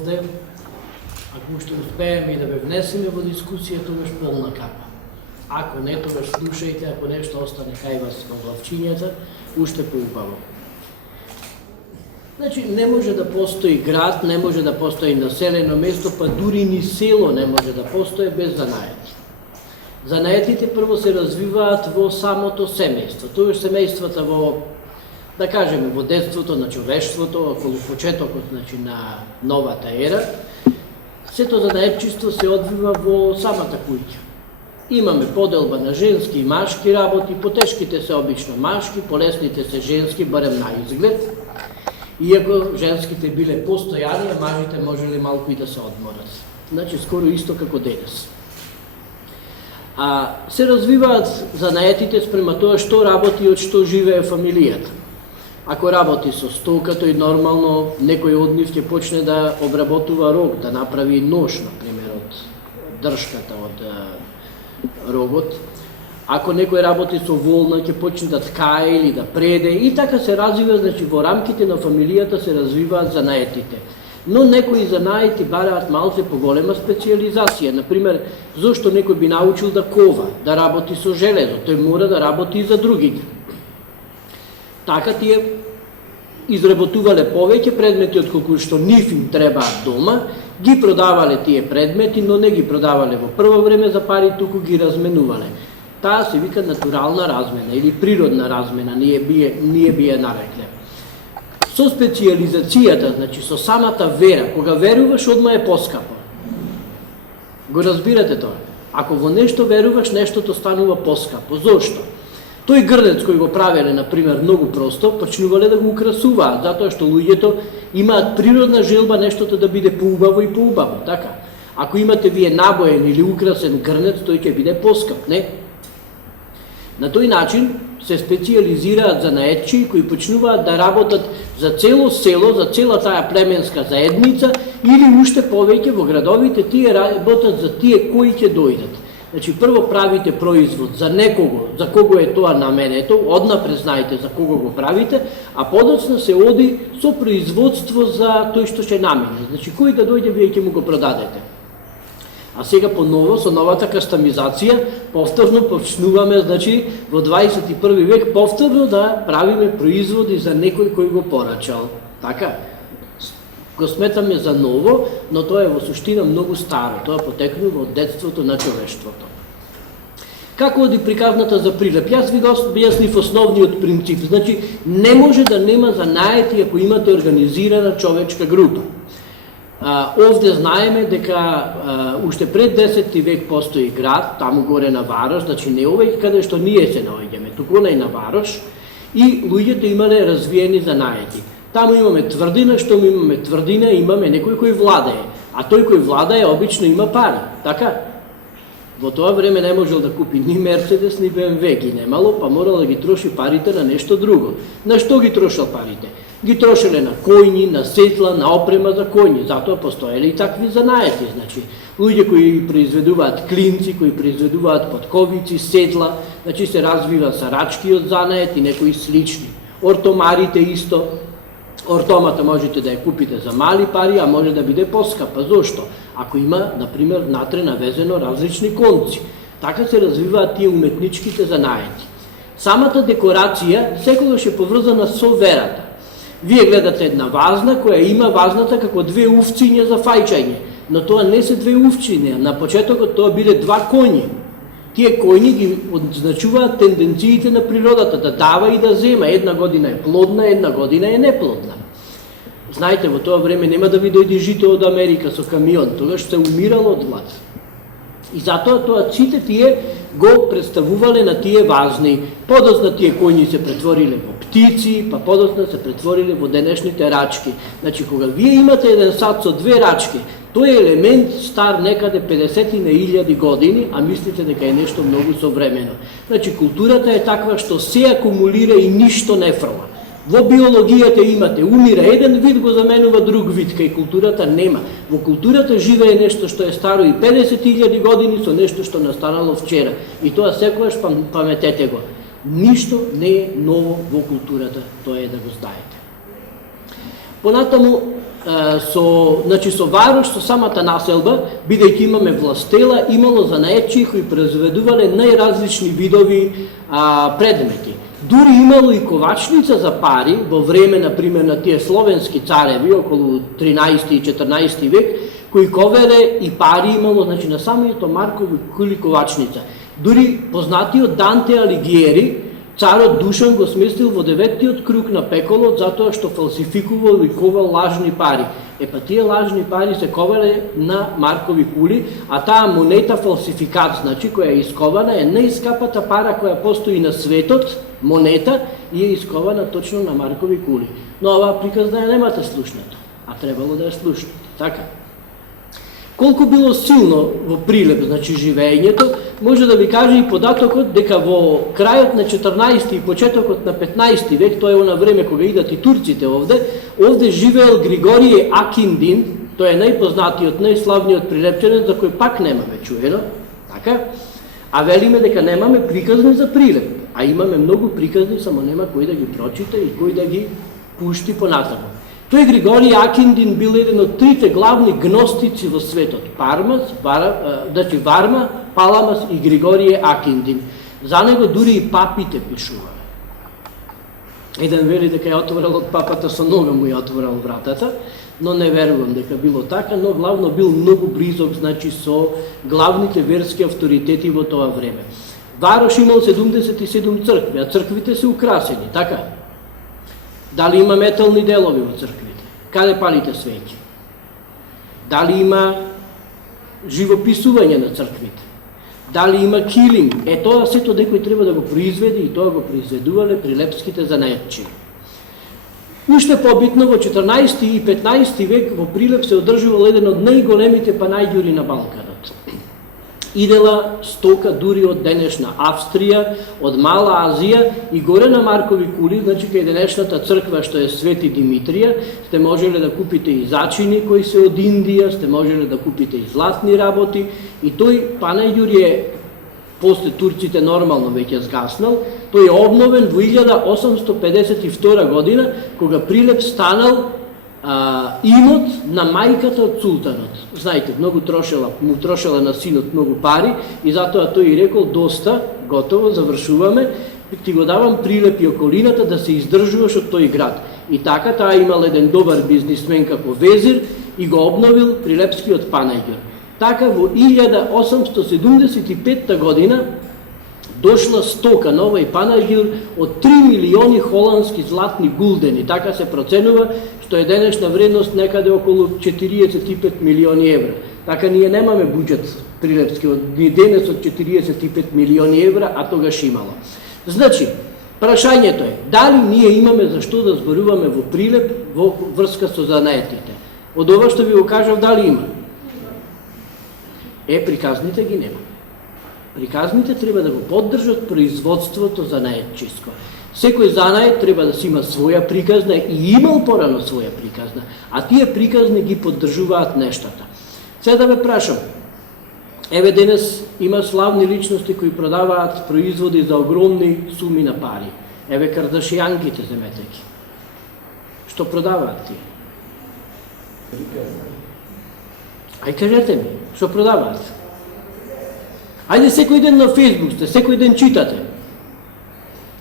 овде, ако уште успееме и да ве внесеме во дискусија, тогаш полна капа. Ако не, тогаш слушајте, ако нешто остане кај вас во главчињата, уште поубаво. Значи, не може да постои град, не може да постои населено место, па дури ни село не може да постои без занаети. Занаетите прво се развиваат во самото семејство. Тогаш семејствата во, да кажеме, во детството на човештвото, околу почетокот, значи, на новата ера, сето занаетчество се одвива во самата куќа. Имаме поделба на женски и машки работи, потешките се обично машки, полесните се женски, барем на изглед. Иако женските биле постојани, а мажите можеле малку и да се одморат. Значи, скоро исто како денес. Се развиваат занаетите спрема тоа што работи и од што живее фамилијата. Ако работи со стока, тој нормално некој од нив ќе почне да обработува рог, да направи нож, например, од дршката, од рогот. Ако некој работи со волна, ќе почне да ткае или да преде, и така се развива, значи во рамките на фамилијата се развиваат занаетите. Но некои занаети бараат малце поголема специализација. Например, зошто некој би научил да кова, да работи со железо, тој мора да работи и за другите. Така тие изработувале повеќе предмети од колку што нив им требаат дома, ги продавале тие предмети, но не ги продавале во прво време за пари, туку ги разменувале. Таа се вика натурална размена или природна размена, ние би ја нарекле. Со специализацијата, значи со самата вера, кога веруваш, одма е поскапо. Го разбирате тоа? Ако во нешто веруваш, нештото станува поскапо. Зошто? Тој грдец кој го правеле, например, многу просто, почнувале да го украсуваат, затоа што луѓето имаат природна желба нештото да биде поубаво и поубаво, така? Ако имате вие набоен или украсен грнец, тој ќе биде поскап, не? На тој начин се специализираат занаетчи кои почнуваат да работат за цело село, за цела таа племенска заедница или уште повеќе во градовите, тие работат за тие кои ќе дојдат. Значи, прво правите производ за некого, за кого е тоа наменето, однапред знаете за кого го правите, а подоцна се оди со производство за тој што ќе намени. Значи, кој да дојде, вие ќе му го продадете. А сега поново, со новата кастомизација, повторно почнуваме, значи, во 21 век, повторно да правиме производи за некој кој го порачал. Така? Го сметаме за ново, но тоа е во суштина многу старо. Тоа потекнува од детството на човештвото. Како оди приказната за прилеп? Јас ви го објаснив основниот принцип. Значи, не може да нема занаети ако имате организирана човечка група. Овде знаеме дека уште пред 10 век постои град, таму горе на Варош, значи не овој каде што ние се наоѓаме, туку на Варош, и луѓето имале развиени занаети. Таму имаме тврдина, што имаме тврдина, имаме некој кој владее, а тој кој владее обично има пари, така? Во тоа време не можел да купи ни Мерцедес, ни БМВ ги немало, па морал да ги троши парите на нешто друго. На што ги трошал парите? Ги трошеле на коњи, на сетла, на опрема за коњи, затоа постоеле и такви занаети, значи, луѓе кои произведуваат клинци, кои произведуваат подковици, седла, значи се развива сарачкиот занает и некои слични. Ортомарите исто. Ортомата можете да ја купите за мали пари, а може да биде поскапа. Зошто? Ако има, например, внатре навезено различни конци. Така се развиваат тие уметничките занаети. Самата декорација секогаш е поврзана со верата. Вие гледате една вазна која има вазната како две увциња за фајчање, но тоа не се две увциња, на почетокот тоа биле два коњи. Тие коњи ги означуваат тенденциите на природата, да дава и да зема. Една година е плодна, една година е неплодна. Знаете, во тоа време нема да ви дојде жито од Америка со камион, тогаш се умирало од глад. И затоа тоа сите тие го представувале на тие важни. Подоцна тие коњи се претвориле во птици, па подоцна се претвориле во денешните рачки. Значи, кога вие имате еден сад со две рачки, тој е елемент стар некаде 50.000 години, а мислите дека е нешто многу современо. Значи, културата е таква што се акумулира и ништо не фрла. Во биологијата имате, умира еден вид, го заменува друг вид, кај културата нема. Во културата живее нешто што е старо и 50.000 години со нешто што настанало вчера. И тоа секогаш паметете го. Ништо не е ново во културата, тоа е да го знаете. Понатаму, со Варош, со самата населба, бидејќи имаме властела, имало занаетчии кои произведувале најразлични видови предмети. Дури имало и ковачница за пари во време, например, на тие словенски цареви, околу 13 и 14 век, кои ковеле и пари имало, значи на самиот Маркови кули ковачница. Дури познатиот Данте Алигиери, царот Душан го сместил во 9-тиот круг на пеколот затоа што фалсификувал и ковал лажни пари. Тие лажни пари се ковале на Маркови кули, а таа монета фалсификат, значи која е искована, е најскапата пара која постои на светот, монета, и е искована точно на Маркови кули. Но оваа приказна ја немате слушнато, а требало да ја слушнате, така? Колку било силно во Прилеп, значи живеењето, може да ви каже и податокот дека во крајот на 14 и почетокот на 15 век, тоа е она време кога идат и турците овде живеел Григорije Акиндин, тој е најпознатиот, најславниот прилепчанец за кој пак немаме чуено, така? А велиме дека немаме приказни за Прилеп, а имаме многу приказни, само нема кој да ги прочита и кој да ги пушти понатаму. Тој Григорije Акиндин бил еден од трите главни гностици во светот. Варма, Паламас и Григорije Акиндин. За него дури и папите пишувале. Еден вели дека ја отворил од папата со нога му ја отворил вратата, но не верувам дека било така, но главно бил многу близок, значи, со главните верски авторитети во тоа време. Варош имал 77 цркви, а црквите се украсени, така? Дали има метални делови во црквите? Каде палите свеќи? Дали има живописување на црквите? Дали има килим? Тоа сето некој треба да го произведе и тоа го произведувале прилепските занаетчии. Уште побитно, во 14 и 15 век во Прилеп се одржувал еден од најголемите панајѓури на Балканот. Идела стока дури од денешна Австрија, од Мала Азија и горе на Маркови кули, значи кај денешната црква што е Свети Димитрија, сте можеле да купите и зачини кои се од Индија, сте можеле да купите и златни работи, и тој панајѓур е, после турците нормално веќе згаснал, тој е обновен во 1852 година, кога Прилеп станал имот на мајката од султанот. Знаете, многу му трошела на синот многу пари и затоа тој и рекол доста, готово, завршуваме, ти го давам Прилеп и околината да се издржуваш од тој град. И така таа имал еден добар бизнисмен како везир и го обновил Прилепскиот панајѓур. Така во 1875 година дошла стока на овој панајѓур од 3 милиони холандски златни гулдени, така се проценува, што е денешна вредност некаде околу 45 милиони евра. Така ние немаме буџет прилепски ни денес од 45 милиони евра, а тогаш имало. Значи, прашањето е, дали ние имаме зашто да зборуваме во Прилеп во врска со занаетите? Од ова што ви го кажав, дали има? Приказните ги нема. Приказните треба да го поддржат производството занаетчиско. Секој занает треба да си има своја приказна и имал порано своја приказна, а тие приказни ги поддржуваат нештата. Сега да ве прашам, еве денес има славни личности кои продаваат производи за огромни суми на пари. Еве Кардашијанките земете ги. Што продаваат тие? Ај кажете ми, што продаваат? Ајде секој ден на Фейсбук сте, секој ден читате.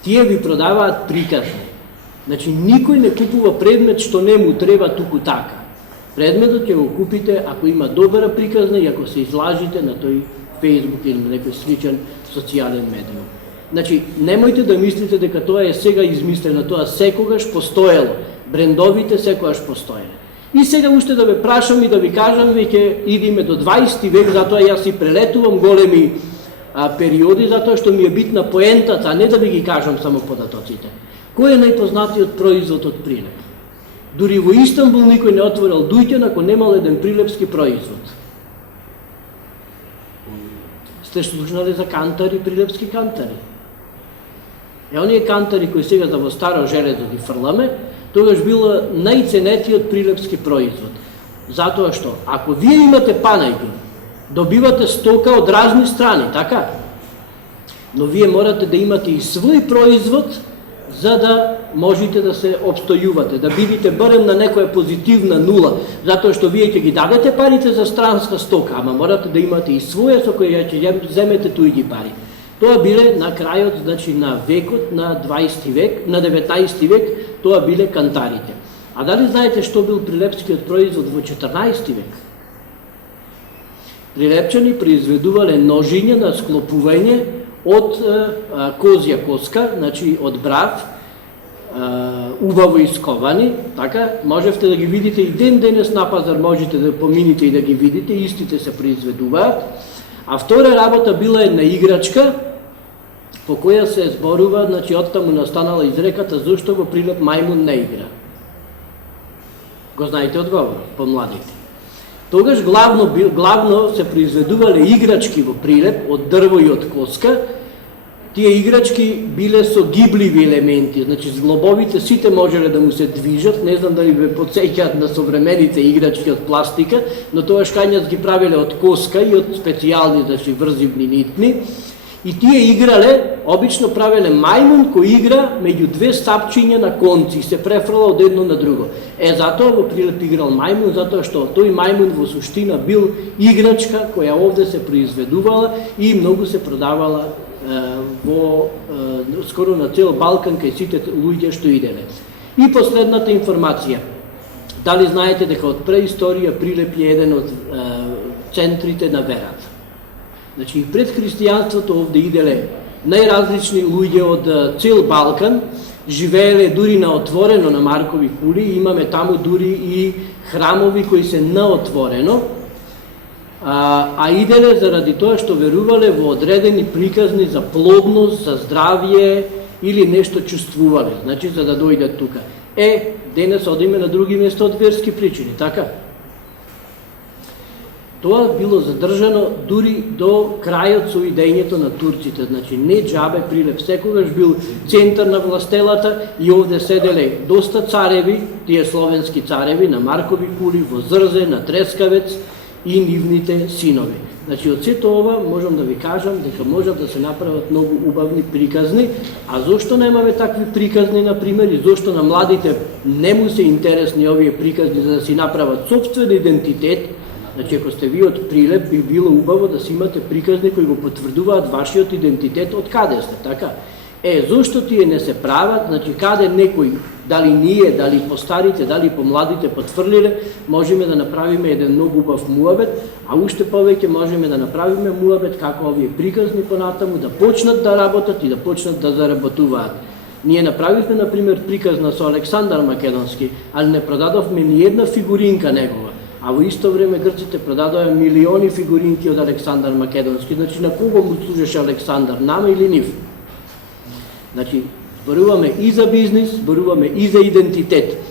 Тие ви продаваат приказни. Значи, никој не купува предмет што не му треба туку така. Предметот ќе го купите ако има добра приказна и ако се излажите на тој Фейсбук или на некој сличен социјален медиум. Значи, немојте да мислите дека тоа е сега измислено, тоа секогаш постоело. Брендовите секогаш постоеле. И сега уште да ве прашам и да ви кажам, веќе идиме до 20 век, затоа јас си прелетувам големи периоди, затоа што ми е битна поентата, а не да ви ги кажам само податоците. Кој е најпознатиот производ од Прилеп? Дури во Истанбул никој не отворил дуќан ако немал еден прилепски производ. Сте слушнали за кантари, прилепски кантари? Оние кантари кои сега за во старо железо ги фрламе, тогаш било најценетиот прилепски производ. Затоа што, ако вие имате панајѓур, добивате стока од разни страни, така? Но вие морате да имате и свој производ, за да можете да се обстојувате, да бидите барем на некоја позитивна нула, затоа што вие ќе ги дадете парите за странска стока, ама морате да имате и своја со која ќе земете туѓи пари. Тоа биле на крајот, значи на векот на 20 век, на 19 век, тоа биле кантарите. А дали знаете што бил прилепскиот производ во 14 век? Прилепчани произведувале ножиња на склопување од козја коска, значи од брав, убаво исковани, така, можевте да ги видите и денес на пазар, можете да помините и да ги видите, истите се произведуваат. А втора работа била една играчка, по која се зборува, значи оттаму настанала изреката, зашто во Прилеп мајмун не игра. Го знаете одговор, помладите. Тогаш главно се произведувале играчки во Прилеп од дрво и од коска. Тие играчки биле со гибливи елементи, значи зглобовите сите можеле да му се движат, не знам дали ве потсеќаат на современите играчки од пластика, но тоаш кањац ги правеле од коска и од специјални, значи врзивни нитни. И тие играле, обично правеле мајмун кој игра меѓу две сапчиња на конци и се префрла од едно на друго. Затоа во Прилеп играл мајмун, затоа што тој мајмун во суштина бил играчка која овде се произведувала и многу се продавала во скоро на цел Балкан кај сите луѓе што иделе. И последната информација. Дали знаете дека од преисторија Прилеп е еден од центрите на верата? Значи, и пред христијанството овде иделе најразлични луѓе од цел Балкан, живееле дури на отворено на Маркови кули, имаме таму дури и храмови кои се на отворено, а иделе заради тоа што верувале во одредени приказни за плодност, за здравје или нешто чувствувале, значи за да дојдат тука. Денес одиме на други места од верски причини, така? Тоа било задржано дури до крајот со идењето на турците, значи не џабе Прилеп секогаш бил центар на властелата и овде седеле доста цареви, тие словенски цареви на Маркови кули, во Зрзе, на Трескавец и нивните синови. Значи од сето ова можам да ви кажам дека можат да се направат многу убавни приказни, а зошто немаме такви приказни, например, и зошто на младите не му се интересни овие приказни за да си направат собствен идентитет. Значи, ако сте ви од Прилеп, би било убаво да си имате приказни кои го потврдуваат вашиот идентитет од каде сте, така? Зошто тие не се прават, значи каде некој, дали ние, дали постарите, дали помладите потврлиле, можеме да направиме еден многу убав муабет, а уште повеќе можеме да направиме муабет како овие приказни понатаму да почнат да работат и да почнат да заработуваат. Ние направивме, например, приказна со Александар Македонски, али не продадовме ни една фигуринка негова. А во исто време грците продадоа милиони фигуринки од Александар Македонски. Значи, на кого му служеше Александар, нама или нив? Значи, зборуваме и за бизнис, зборуваме и за идентитет.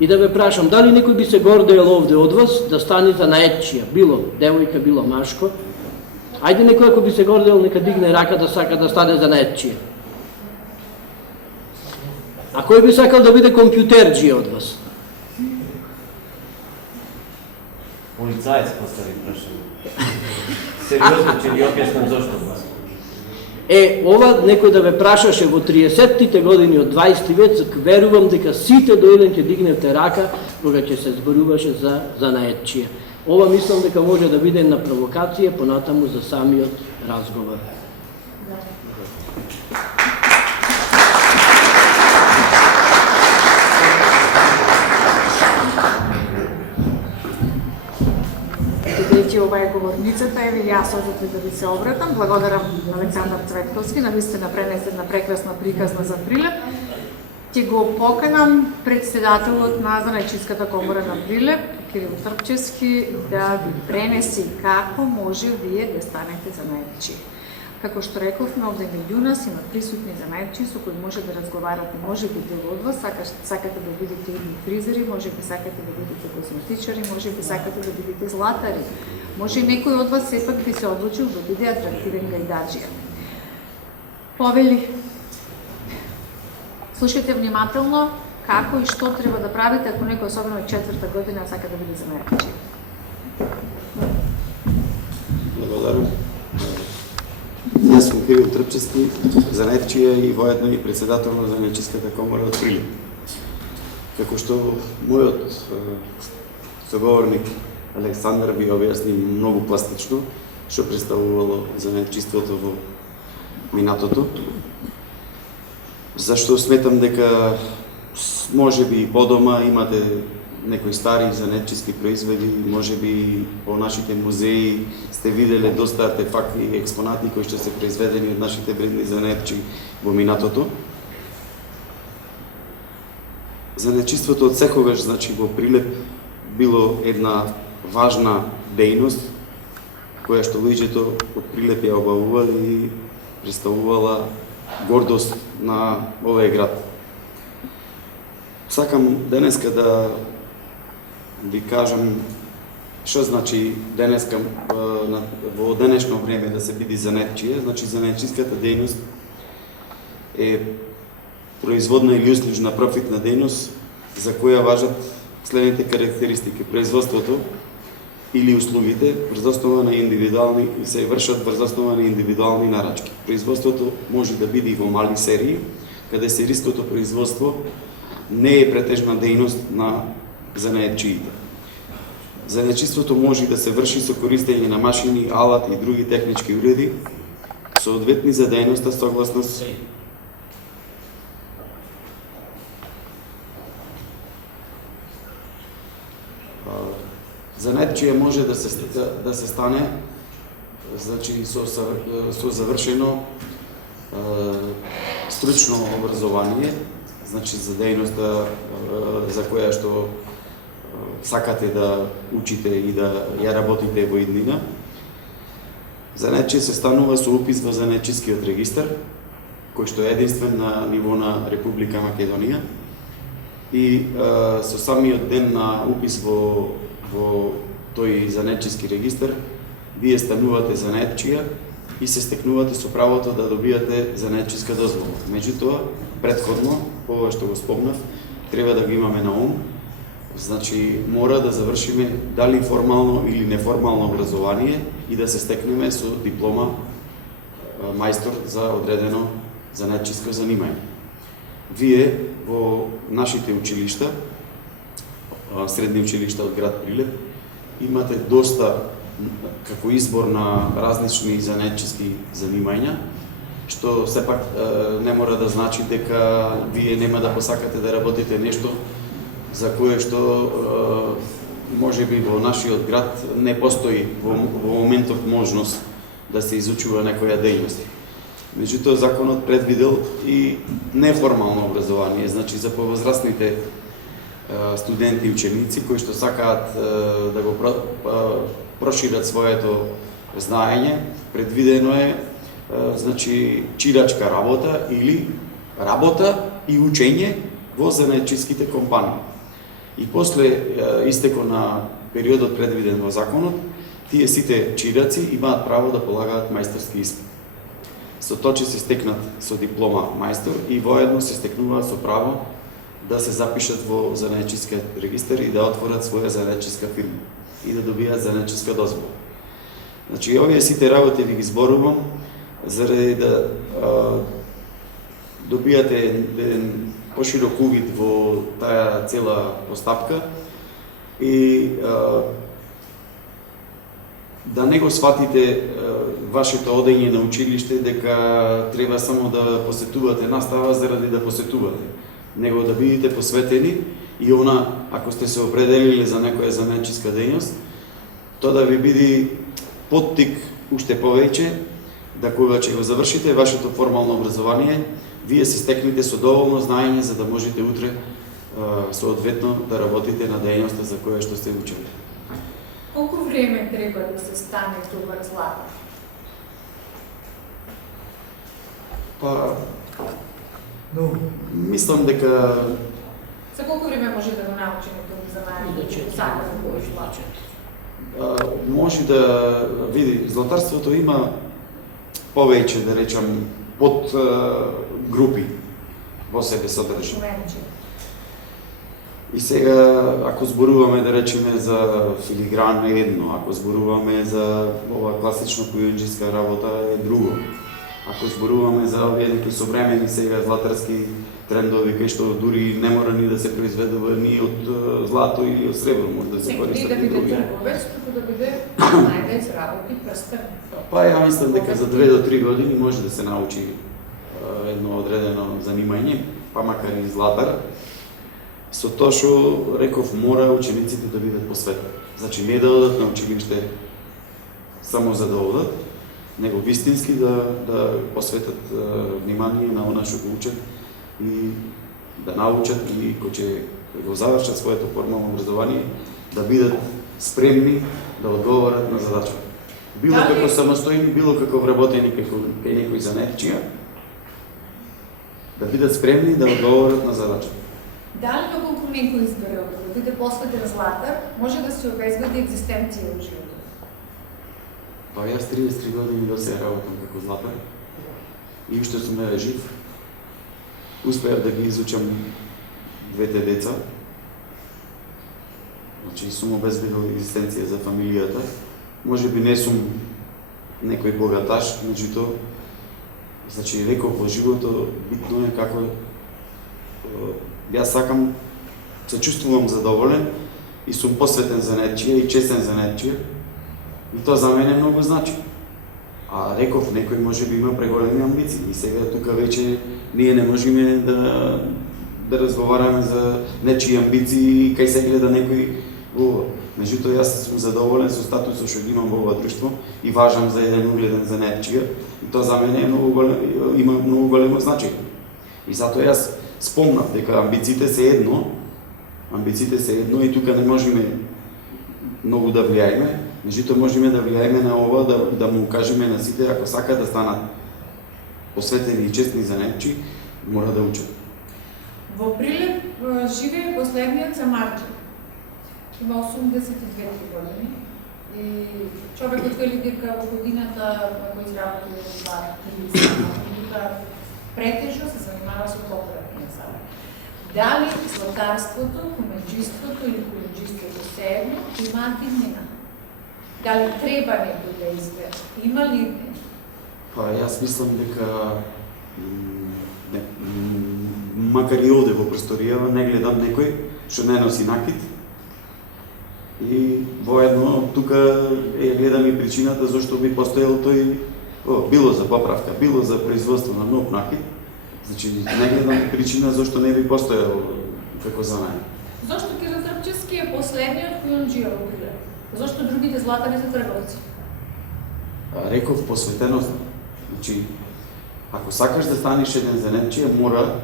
И да ве прашам, дали некој би се гордеел овде од вас да стане за наетчија, било девојка, било машко? Ајде некој ако би се гордеел, нека дигне рака да сака да стане за наетчија. А кој би сакал да биде компјутерџија од вас? Полицаец постави прашање. Сериозно, че ви објаснам зошто вас. Ова некој да ве прашаше во 30-тите години од 20 век, верувам дека сите до еден ќе дигнете рака кога ќе се зборуваше за наетчија. Ова мислам дека може да биде една провокација понатаму за самиот разговор. Ова е говорницата, јас одите да ви се обратам. Благодарам на Александар Цветковски, навистина пренесена прекрасна приказна за Прилеп. Ќе го поканам председателот на Занајчиската комора на Прилеп, Кирил Трпчевски, да ви пренеси како може вие да станете занајчи. Како што рековме, овде меѓу нас има присутни занајчи со кои може да разговарате, може би дел од вас, сакате да видите едни фризери, може би сакате да видите косметичари, може би сакате да видите златари. Може некој од вас сепак би се одлучил да биде атрактивен гајдаджија. Повели, слушайте внимателно како и што треба да правите ако некој особено од 4-та година сака да биде занајчи. Благодарам. Јас сум Кирил Трпчевски, занаетчија и воедно и председател на Занаетчиската комора од Прилеп. Како што мојот соговорник Александар ви објасни многу пластично што представувало занаетчиството во минатото. Зашто сметам дека можеби и подома имате некои стари занаетчиски производи, можеби по нашите музеи сте виделе доста артефакти и експонати кои што се произведени од нашите вредни занаетчи во минатото. Занаетчиството од секогаш, значи, во Прилеп било една важна дејност која што луѓето од Прилеп ја обавувале и представувала гордост на овој град. Сакам денеска да ви кажам што значи денеска во денешно време да се биде занаетчија. Значи, занаетчиската дејност е производна или услужна профитна дејност за која важат следните карактеристики. Производството или услугите врз основа на индивидуални и се вршат врз основа на индивидуални нарачки. Производството може да биде и во мали серии, каде се риското производство не е претежна дејност на занаетчиите. Занаетчиството може да се врши со користење на машини, алат и други технички уреди, соодветни за дејноста согласно занаетчија може да се стане, значи, со завршено стручно образование, значи за дејноста за која што сакате да учите и да ја работите во иднина. Занаетчија се станува со упис во занаетчискиот регистар, кој што е единствен на ниво на Република Македонија, и со самиот ден на упис во тој занаетчиски регистар, вие станувате занаетчија и се стекнувате со правото да добијате занаетчиска дозвола. Меѓутоа, претходно, ова што го спомнав, треба да го имаме на ум. Значи, мора да завршиме дали формално или неформално образование и да се стекнеме со диплома мајстор за одредено занаетчиско занимање. Вие во нашите училишта, средни училишта од град Прилеп, имате доста како избор на различни занаетчиски занимања, што сепак не мора да значи дека вие нема да посакате да работите нешто за кое што можеби во нашиот град не постои во моментов можност да се изучува некоја дејност. Меѓутоа, законот предвидел и неформално образование, значи за повозрастните студенти и ученици кои што сакаат да го прошират своето знаење, предвидено е значи чирачка работа или работа и учење во занаетчиските компании. И после истеко на периодот предвиден во законот, тие сите чираци имаат право да полагаат мајсторски испит. Со тоа се стекнат со диплома мајстор и воедно се стекнуваат со право да се запишат во занаетчискиот регистар и да отворат своја занаетчиска фирма и да добијат занаетчиска дозвола. Значи, овие сите работи ви ги зборувам заради да добијате еден поширок увид во таа цела постапка и да не го сватите вашето одење на училиште дека треба само да посетувате настава заради да посетувате, него да бидете посветени и она, ако сте се определили за некоја занаетчиска дејност, тоа да ви биде поттик уште повеќе, да кога ќе го завршите вашето формално образование, вие се стекнете со доволно знаење за да можете утре соодветно да работите на дејноста за која што сте учени. Колку време треба да се стане добар златар? Па, мислам дека За колку време може да го научиме тоа занаење? Може да види, златарството има повеќе, да речам, под групи во себе содржи. И сега, ако зборуваме, да речеме, за филигран е едно, ако зборуваме за ова класично кујунџиска работа е друго. ако зборуваме за овие некои современи сега златарски трендови, кај што дури не мора ни да се произведува ни од злато и од сребро, може да се Секој користат да и биде други. трговец, туку да биде најдец работи прстен. Па ја мислам дека за 2 до 3 години може да се научи едно одредено занимање, па макар и златар. Со тоа што реков, мора учениците да бидат посветени. Значи не да одат на училиште само за да одат, него вистински да посветат внимание на она што го учат и да научат и кој ќе го завршат своето формално образование, да бидат спремни да одговорат на задача. Било Дали- како самостојни, било како вработени кај некој занетчија, да бидат спремни да одговорат на задача. Дали доколку некој избере да биде посветен златар, може да се обезбеди екзистенција во животот? Па јас 33 години до сега работам како златар и уште сум жив. Успеав да ги изучам двете деца. Значи сум обезбедил екзистенција за фамилијата. Може би не сум некој богаташ, меѓутоа, значи реков во животот битно е како јас сакам, се чувствувам задоволен и сум посветен за нечија и честен за нечија. И тоа за мене многу значи. А реков, некој може би има преголеми амбиции и сега тука веќе ние не можеме да разговараме за нечии амбиции кај се гледа некој ова. Меѓутоа јас сум задоволен со статусот што ги имам во ова друштво и важам за еден угледен за нечија и тоа за мене е има многу големо значење. И затоа јас спомнав дека амбициите се едно и тука не можеме многу да влијаеме. Меѓутоа можеме да влијаеме на ова, да му кажеме на сите, ако сакаат да станат посветени и честни за нечи, мора да учат. Во Прилеп живее последниот Самарџи. Има 82 години и човекот вели дека во годината кој изработи во 30 години, претежно се занимава со поправки на сада. Дали златарството, кумеџиството или кулеџиството се едно имаат иднина? Дали треба некој да избере? Има ли? Па јас мислам дека макар и овде во просторијава не гледам некој што не носи накид. И воедно тука ја гледам и причината зашто би постоел тој, било за поправка, било за производство на нов накид. Значи не гледам причина зашто не би постоел како занај. Зошто Кирил Трпчевски е последниот кулунџија во Прилеп? Зошто другите златари се трговци? Реков посветеност. Значи, ако сакаш да станеш еден занетчија, мора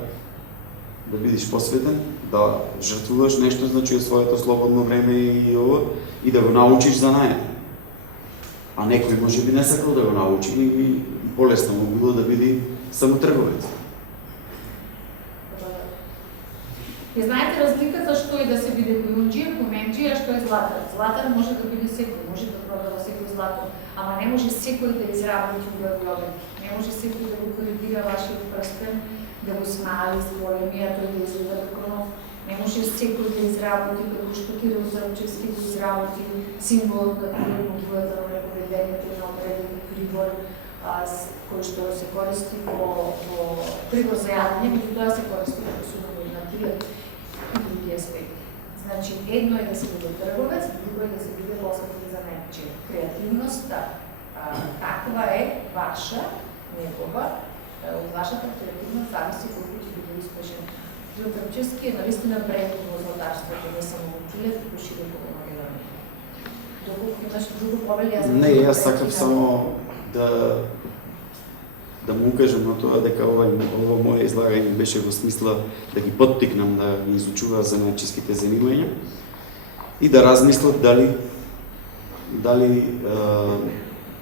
да бидеш посветен, да жртвуваш нешто, значи своето слободно време и ова, и да го научиш занајот. А некој може би не сакал да го научи и полесно му било да биде само трговец. И знаете разликата што е да се биде кулунџија, кумеџија, што е златар. Златар може да биде секој, може да продава секој злато, ама не може секој да изработи угледобен. Не може секој да го коригира вашиот прстен, да го смали с големија, тој да изгледа како нов. Не може секој да изработи како што Кирил Трпчевски го изработи символот на приrodното поведението на одреден прибор, кој што се користи во прибор за јадење, меѓу тоа се користи како судово на тие и други аспекти. Значи, едно е да се биде трговец, друго е да се биде посветен за нечие. Креативноста, каква е ваша, негова, од вашата креативност зависи колку ќе биде успешен. Кирил Трпчевски е навистина бренд во златарството, не само во Прилеп, туку широко во Македонија. Доколку имаш друго повели, јас Не, јас сакам само да му укажам на тоа дека ова моје излагање беше во смисла да ги поттикнам да ги изучуваат занајчиските занимања и да размислат дали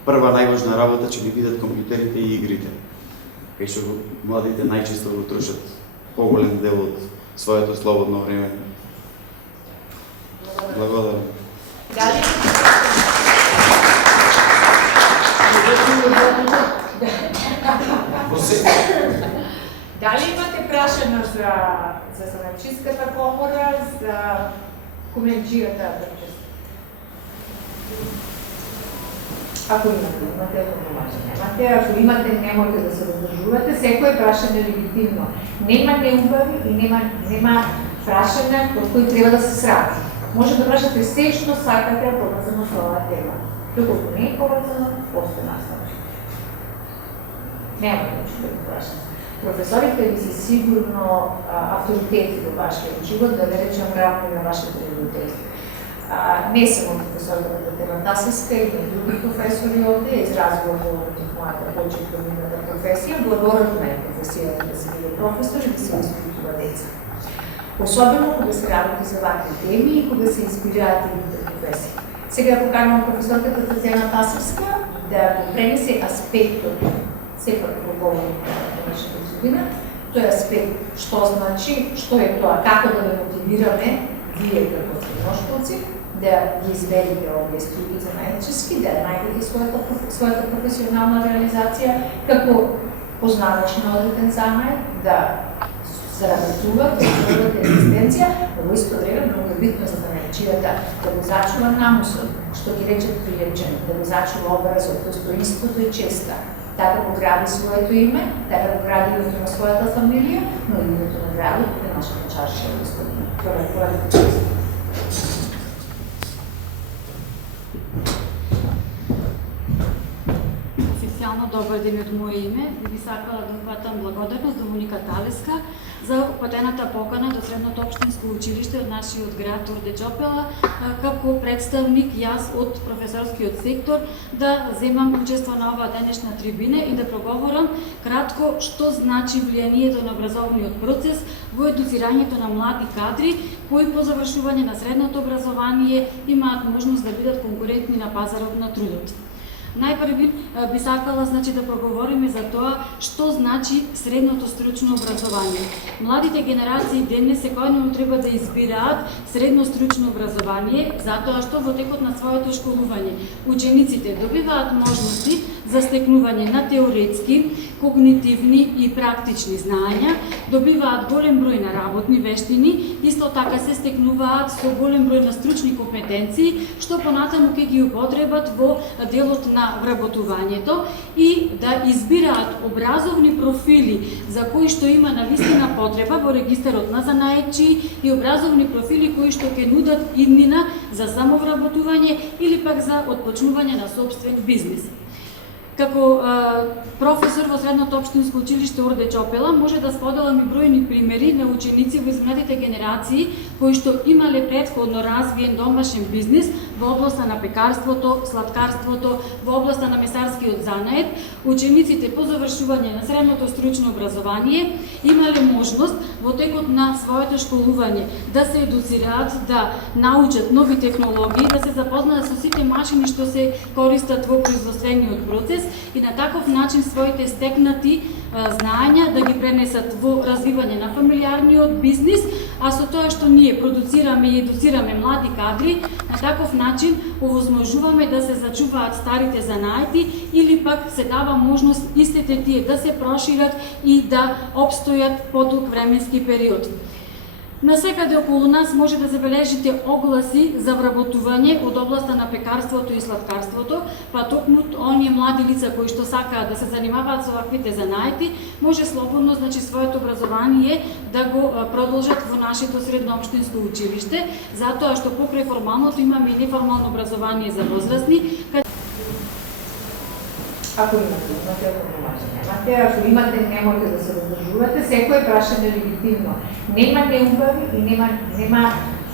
прва најважна работа ќе ги бидат компјутерите и игрите. Кај што младите најчесто го трошат поголем дел од своето слободно време. Благодарам. Дали Дали имате прашања за занајчиската комора, за кумеџијата? Ако имате немате, ако имате, немојте да се задржувате, секое прашање е легитимно. Нема неубави и нема прашања од кои треба да се срати. Може да прашате се што сакате поврзано со оваа тема. Доколку не е поврзано, после настави. Нема да го прашате. Професорите ви се сигурно авторитети во вашиот живот, да не речем равни на вашите приоритети. Не само професор Елена Тасевска, има и други професори овде, изразува во мојата почетна професија, благородна е професијата да се биде професор и да се испитува деца. Особено кога се работи за вакви теми и кога се избираат другите професии. Сега поканувам професорката Татјана Тасевска да го пренесе аспектот, сепак во говорот на нашата година, тој аспект што значи, што е тоа, како да ве мотивираме вие како средношколци да ги изберете овие студии за најчески, да најдете својата професионална реализација како познавач на одреден занает, да заработуват, да заработуват екзистенција, но во исто време многу е битно за занајчијата да го зачува намусот, што ги речат пријачени, да го зачува образот, достоинството и честа. Така го гради своето име, така го гради името на својата фамилија, но и името на градот и на нашата чарша од историја. Това е твојата чест. Официјално добар ден од моје име. Би сакала да упатам благодарност до Моника Талеска за упатената покана до Средното општинско училиште од нашиот град Орде Чопела, како представник јас од професорскиот сектор да земам учество на оваа денешна трибина и да проговорам кратко што значи влијанието на образовниот процес во едуцирањето на млади кадри кои по завршување на средното образование имаат можност да бидат конкурентни на пазарот на трудот. Најпрви би сакала да проговориме за тоа што значи средното стручно образование. Младите генерации денес секојдневно треба да избираат средно стручно образование затоа што во текот на своето школување учениците добиваат можности за стекнување на теоретски, когнитивни и практични знаења, добиваат голем број на работни вештини, исто така се стекнуваат со голем број на стручни компетенции, што понатаму ќе ги употребат во делот на вработувањето и да избираат образовни профили за кои што има навистина потреба во регистарот на занаетчии и образовни профили кои што ќе нудат иднина за самовработување или пак за отпочнување на сопствен бизнис. Како професор во Средното општинско училиште Орде Чопела може да споделам и бројни примери на ученици во изминатите генерации кои што имале претходно развиен домашен бизнис во областа на пекарството, сладкарството, во областа на месарскиот занает. Учениците по завршување на средното стручно образование имале можност во текот на своето школување да се едуцираат, да научат нови технологии, да се запознаат со сите машини што се користат во производствениот процес и на таков начин своите стекнати знаења да ги пренесат во развивање на фамилиарниот бизнис, а со тоа што ние продуцираме и едуцираме млади кадри, на таков начин овозможуваме да се зачуваат старите занаети или пак се дава можност истите тие да се прошират и да опстојат подолг временски период. Насекаде околу нас може да забележите огласи за вработување од областа на пекарството и сладкарството, па токму оние млади лица кои што сакаат да се занимаваат со ваквите занаети, може слободно своето образование да го продолжат во нашето средно општинско училиште, затоа што покрај формалното имаме и неформално образование за возрастни. Ако имате, немојте да се задржувате, секое прашање е легитимно. Нема неубави и нема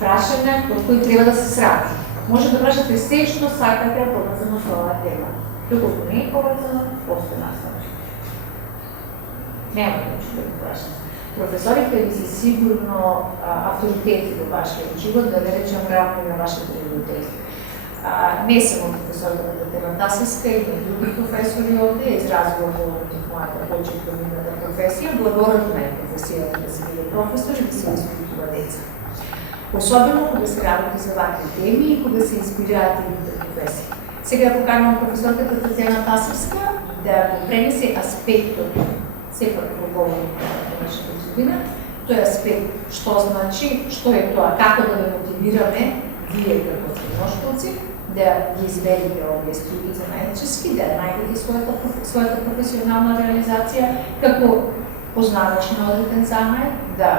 прашања од кои треба да се срати. Може да прашате се што сакате поврзано со оваа тема. Доколку не е поврзано, после настави. Нема да го прашате. Професорите ви се сигурно авторитети во вашиот живот, да не речем равни на вашите приоритети. Не само професор Елена Тасевска, има и други професори овде, изразува во мојата почетна професија, благородна е професијата да се биде професор и да се испитува деца. Особено кога се работи за вакви теми и кога се избираат другите професии. Сега поканувам професорката Татјана Тасевска да го пренесе аспектот, сепак во говорот на нашата година, тој аспект што значи, што е тоа, како да ве мотивираме вие како средношколци да ги изведете овие студии за најчески, да најдете својата професионална реализација како познавач на одреден занај, да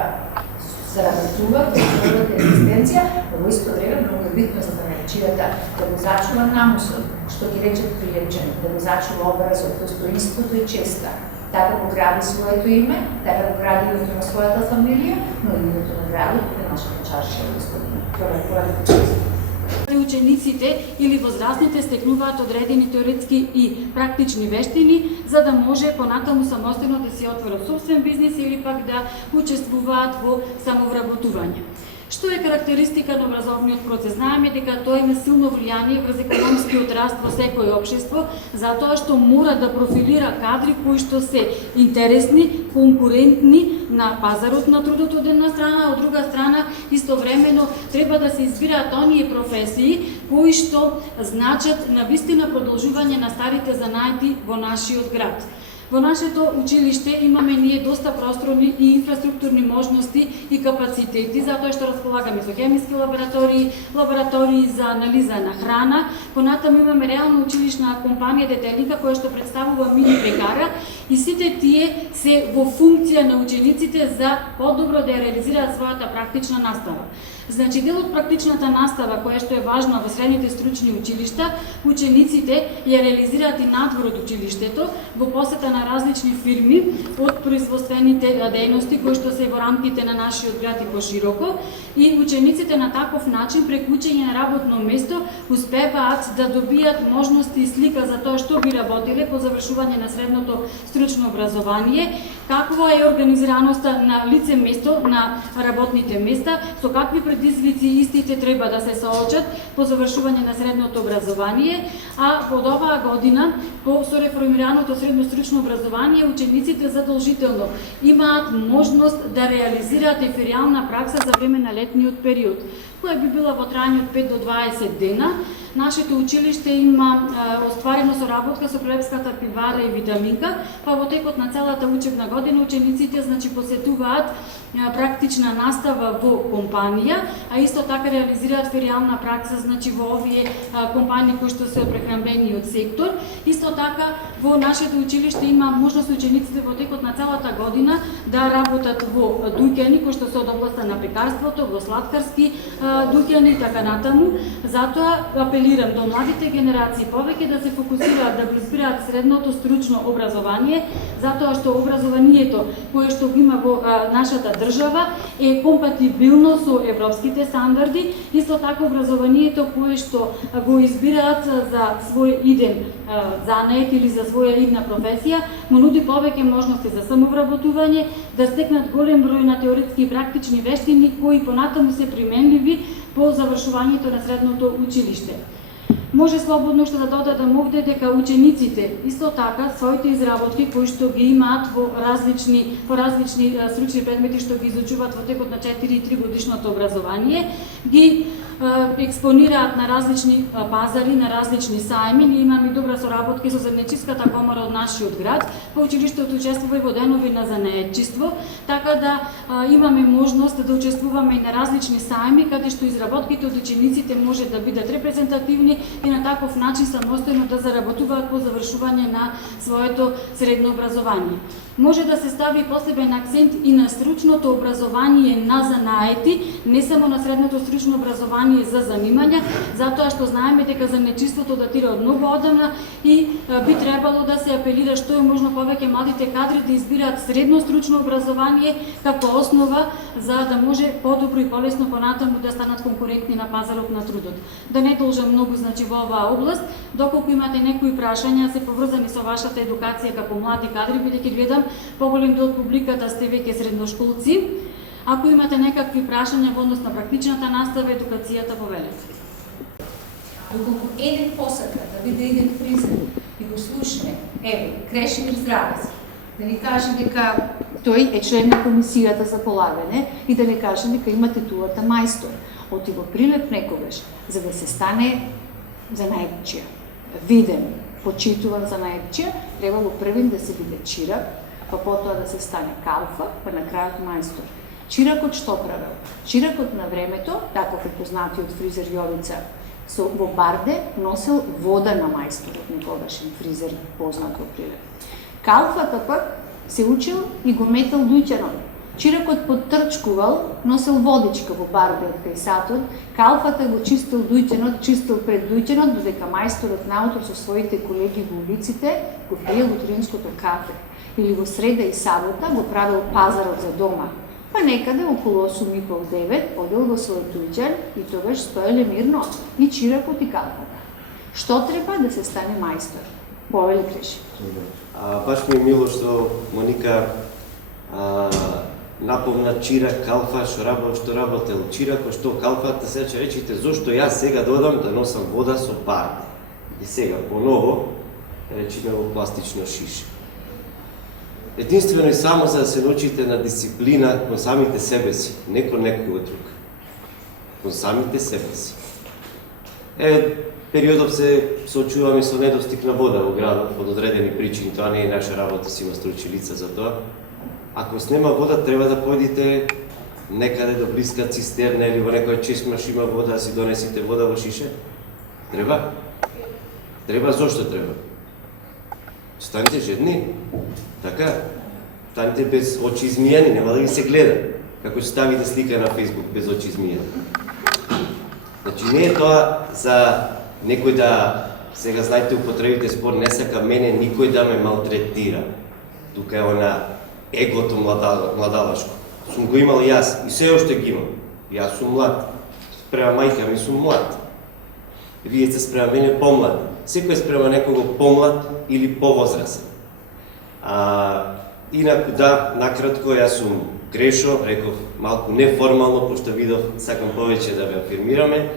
заработуват, да чувате екзистенција, но во исто време многу битно за занајчијата да го зачува намусот, што ги речат пријачени, да го зачува образот, достоинството и честа. Така го гради своето име, така го гради името на својата фамилија, но и името на градот и на нашата чарша, господин. Това е Учениците или возрастните стекнуваат одредени теоретски и практични вештини за да може понатаму самостојно да си отворат собствен бизнис или пак да учествуваат во самовработување. Што е карактеристика на образовниот процес? Знаеме дека тој има силно влијание врз економскиот раст во секој општество, затоа што мора да профилира кадри кои што се интересни, конкурентни на пазарот на трудот од една страна, од друга страна истовремено треба да се избираат оние професии кои што значат навистина продолжување на старите занаети во нашиот град. Во нашето училиште имаме ние доста просторни и инфраструктурни можности и капацитети, затоа што располагаме со хемиски лаборатории, лаборатории за анализа на храна, понатаму имаме реално училишна компанија Детелинка која што представува мини пекара и сите тие се во функција на учениците за подобро да ја реализираат својата практична настава. Значи, дел од практичната настава, која што е важна во средните стручни училишта, учениците ја реализираат и надвор од училиштето во посета на различни фирми од производствените дејности кои што се во рамките на нашиот град и пошироко, и учениците на таков начин преку учење на работно место успеваат да добијат можности и слика за тоа што би работеле по завршување на средното стручно образование, каква е организираноста на лице место на работните места, со какви предизвици истите треба да се соочат по завршување на средното образование, а од оваа година со реформираното средно стручно образование учениците задолжително имаат можност да реализираат еферијална пракса за време на летниот период, која би била во трајање од 5 до 20 дена. Нашето училиште има остварено соработка со Прилепската пивара и Витаминка, па во текот на целата учебна година учениците посетуваат практична настава во компанија, а исто така реализираат феријална пракса во овие компании кои што се од прехранбениот сектор. Исто така во нашето училиште има можност учениците во текот на целата година да работат во дуќани кои што се од областа на пекарството, во сладкарски дуќани и така натаму. Затоа апелирам до младите генерации повеќе да се фокусираат да го избираат средното стручно образование, затоа што образованието кое што го има во нашата држава е компатибилно со европските стандарди, исто така образованието кое што го избираат за свој иден занает или за своја идна професија, му нуди повеќе можности за самовработување, да стекнат голем број на теоретски и практични вештини кои понатаму се применливи по завршувањето на средното училиште. Може слободно што да додадам овде дека учениците исто така своите изработки кои што ги имаат во различни стручни предмети што ги изучуваат во текот на 4 и 3 годишното образование, ги експонираат на различни пазари, на различни сајми. Ние имаме добра соработка со Занаетчиската комора од нашиот град, па училиштето учествува и во денови на занаетчиство, така да имаме можност да учествуваме и на различни сајми, каде што изработките од учениците може да бидат репрезентативни и на таков начин самостојно да заработуваат по завршување на своето средно образование. Може да се стави посебен акцент и на стручното образование на занаети, не само на средното стручно образование за занимања, затоа што знаеме дека занаетчиството датира од многу одамна и би требало да се апелира што е можно повеќе младите кадри да избираат средно стручно образование како основа за да може подобро и полесно понатаму да станат конкурентни на пазарот на трудот. Да не должам многу во оваа област, доколку имате некои прашања се поврзани со вашата едукација како млади кадри, бидејќи гледам поголем дел од публиката сте веќе средношколци. Ако имате некакви прашања во однос на практичната настава, едукацијата, повелете. Доколку еден посака да биде еден фризер и го слушне, ево, Крешимир Здравец, да ни каже дека тој е член на комисијата за полагање и да ни каже дека има титулата мајстор. Оти во Прилеп некогаш, за да се стане занаетчија, виден, почитуван занаетчија, требало првин да се биде чирак, па потоа да се стане калфа, па на крајот мајстор. Чиракот што правел? Чиракот на времето, таков е познатиот фризер Јовица во барде носел вода на мајсторот, некогашен фризер, познат во Прилеп. Калфата пак се учил и го метел дуќанот. Чиракот поттрчкувал, носел водичка во барде од кај сатот, калфата го чистил дуќанот, чистил пред дуќанот, додека мајсторот наутро со своите колеги во улиците го пиел утринското кафе. Или во среда и сабота го правил пазарот за дома. Па некаде околу 8:30-9 одел во својот дуќан и тогаш стоеле мирно и чиракот и калфата. Што треба да се стане мајстор? Повели Креши. Баш ми е мило што Моника напомна чирак, калфа, што работел чирак, што калфата, сега ќе речите зошто јас сега додам да носам вода со барде. И сега поново речиме во пластично шише. Единствено и само за да се научите на дисциплина кон самите себе си, не кон некој друг. Кон самите себе си. Периодов се соочуваме со недостиг на вода во градот од одредени причини, тоа не е наша работа, си има стручи лица за тоа. Ако се нема вода, треба да појдете некаде до блиска цистерна или во некоја чешма што има вода, да си донесите вода во шише. Треба? Треба, зошто треба? Станете жедни, така? Станете без очи измијани, нема да ви се гледа. Како ќе ставите слика на Фейсбук без очи измијани. Значи не е тоа за некој да, сега знаете, употребите спор, не сака мене никој да ме малтретира. Тука е она егото младалашко. Сум го имал јас и се уште ги имам. Јас сум млад. Спрема мајка ми сум млад. Вие сте спрема мене помлад. Секој спрема некого помлад или повозрасен. Инаку да, накратко, јас сум Грешо, реков малку неформално, пошто видов, сакам повеќе да ве афирмираме.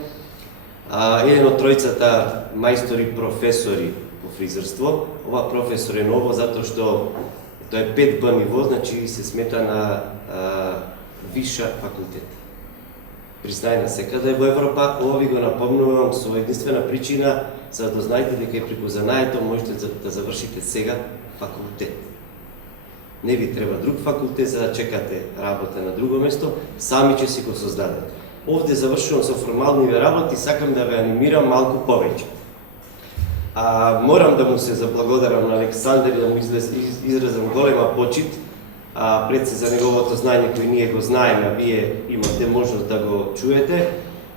Еден од тројцата мајстори професори по фризерство. Ова професор е ново затоа што тоа е 5Б ниво, значи се смета на виша факултет. Признај секаде во Европа, ова ви го напомнувам со единствена причина за да знаете дека и преку занаето можете да завршите сега факултет. Не ви треба друг факултет за да чекате работа на друго место, сами ќе си го создадете. Овде завршувам со формални работи, сакам да ве анимирам малку повеќе. Морам да му се заблагодарам на Александар и да му изразам голема почит, пред се за неговото знаење кој ние го знаеме, а вие имате можност да го чуете,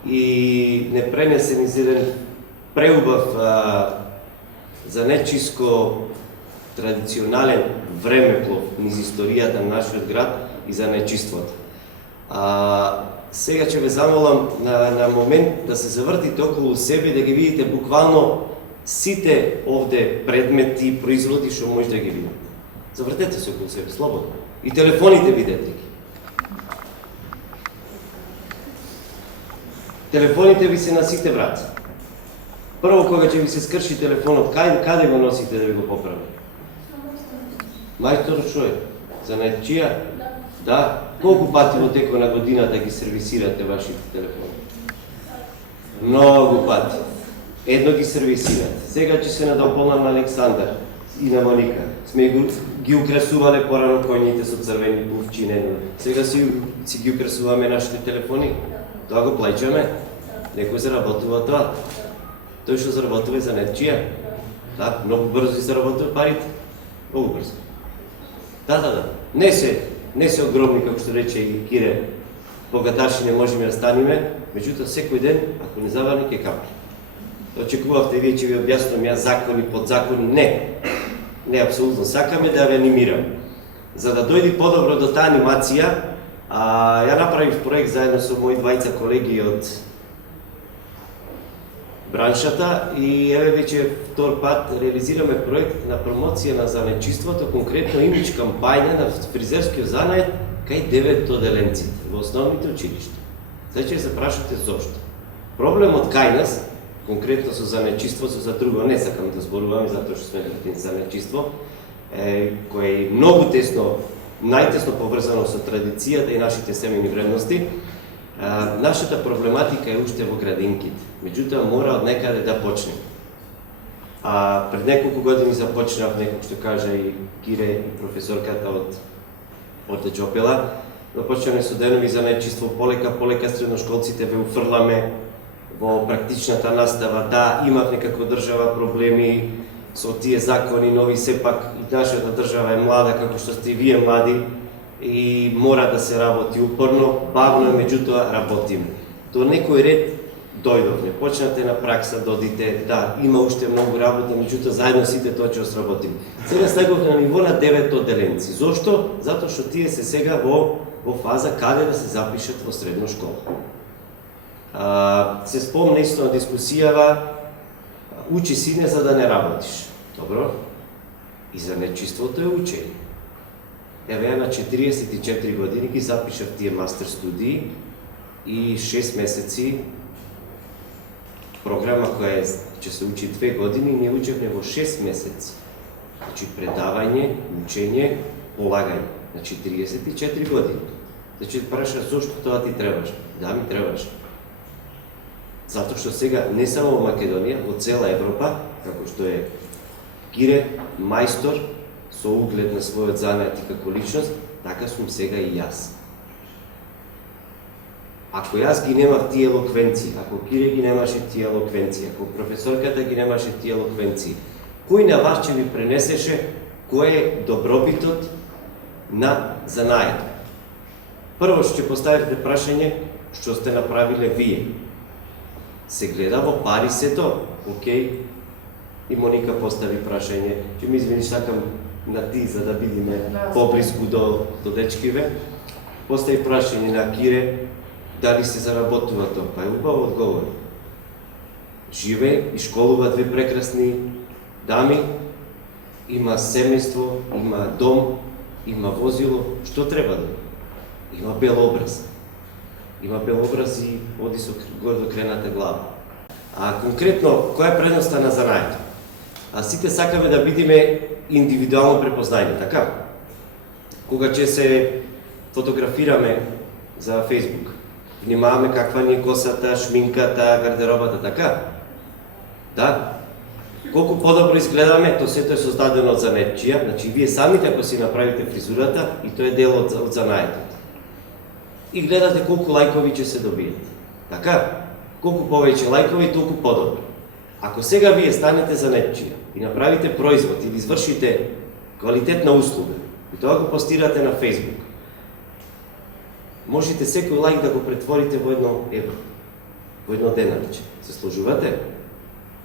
и не пренесен из еден преубав за нечиско традиционален времеплов низ историјата на нашиот град и за нечиството. Сега ќе ве замолам на момент да се завртите околу себе и да ги видите буквално сите овде предмети и производи што може да ги видите. Завртете се околу себе, слободно. И телефоните видете ги. Телефоните ви се на сите врати. Прво кога ќе ви се скрши телефонот, каде го носите да ви го поправи? Мајсторот што е? За нечија? Да. Колку пати во текот на годината ги сервисирате вашите телефони? Многу пати. Едно ги сервисирате. Сега ќе се надополнам на Александар и на Моника. Сме ги украсувале порано коњите со црвени пувчи. Сега си ги украсуваме нашите телефони. Тоа го плаќаме. Некој заработува тоа. Тој што заработува за нечија. Да, многу брзо се заработува парите. Многу брзо. Да. Не се огромни, како што рече и Кире, богаташи не можеме да станеме, меѓутоа секој ден, ако не заварни, ќе капне. Очекувавте вие че ви објаснам ја закони, подзакони, не апсолутно. Сакаме да ве анимирам. За да дојди подобро до таа анимација, ја направив проект заедно со мои двајца колеги од браншата и еве веќе втор пат реализираме проект на промоција на занечиството, конкретно имидж кампања на фризерскиот занает кај 9 оделенците во основните училишта. Сега ќе се прашате зошто. Проблемот кај нас, конкретно со занечиството, за друго не сакам да зборувам, затоа што сме вртени занечиство, кој е многу тесно, најтесно поврзано со традицијата и нашите семејни вредности. Нашата проблематика е уште во градинките, меѓутоа мора од некаде да почне. Пред неколку години започнав, некој што кажа и Кире и професорката од Джопела, започнаме со денови за нечиство, полека средношколците ве уфрламе во практичната настава. Да, имав некако држава проблеми со тие закони нови, сепак и нашата држава е млада, како што сте и вие млади, и мора да се работи упорно, бавно, меѓутоа работиме. До некој ред дојдовме, почнате на пракса, додите, да, има уште многу работа, меѓутоа заедно сите тоа ќе сработиме. Сега стигнавме на ниво на 9 одделенци. Зошто? Затоа што тие се сега во фаза каде да се запишат во средна школа. Се спомна исто на дискусијава, учи сине за да не работиш. Добро? И за нечиството е учење. Еве ја на 44 години ги запишав тие мастер студии и 6 месеци програма која ќе се учи 2 години, ние учевме во 6 месеци. Значи предавање, учење, полагање. Значи 34 години. Значи праша зошто тоа ти требаш? Да, ми требаш. Затоа што сега не само во Македонија, во цела Европа, како што е Кире, мајстор, со углед на својот занат и како личност, така сум сега и јас. Ако јас ги немав тие елоквенции, ако Кире ги немаше тие елоквенции, ако професорката ги немаше тие елоквенции, кој на вас ќе ви пренесеше кој е добробитот на занаето? Прво што ќе поставите прашање што сте направиле вие. Се гледа во пари сето, окей? И Моника постави прашање, ќе ми извиниш, сакам на ти, за да бидиме поблиску до дечкиве. Постави прашање на Кире, дали се заработува тоа? Па е убаво одговор. Живе и школува две прекрасни дами, има семејство, има дом, има возило, што треба да? Има бел образ. Има бел образ и оди со гордо крената глава. Конкретно, која е предноста на занаето? Сите сакаме да бидиме индивидуално препознајни, така? Кога ќе се фотографираме за Facebook, внимаваме каква ни е косата, шминката, гардеробата, така? Да? Колку подобро изгледаме, то сето е создадено од занетчија, значи вие самите ако си направите фризурата, и тоа е дел од занаетот. И гледате колку лајкови ќе се добиете. Така? Колку повеќе лајкови, толку подобро. Ако сега вие станете занетчија и направите производ или извршите квалитетна услуга и тоа го постирате на Facebook, можете секој лајк да го претворите во едно евро, во едно денарче. Се сложувате?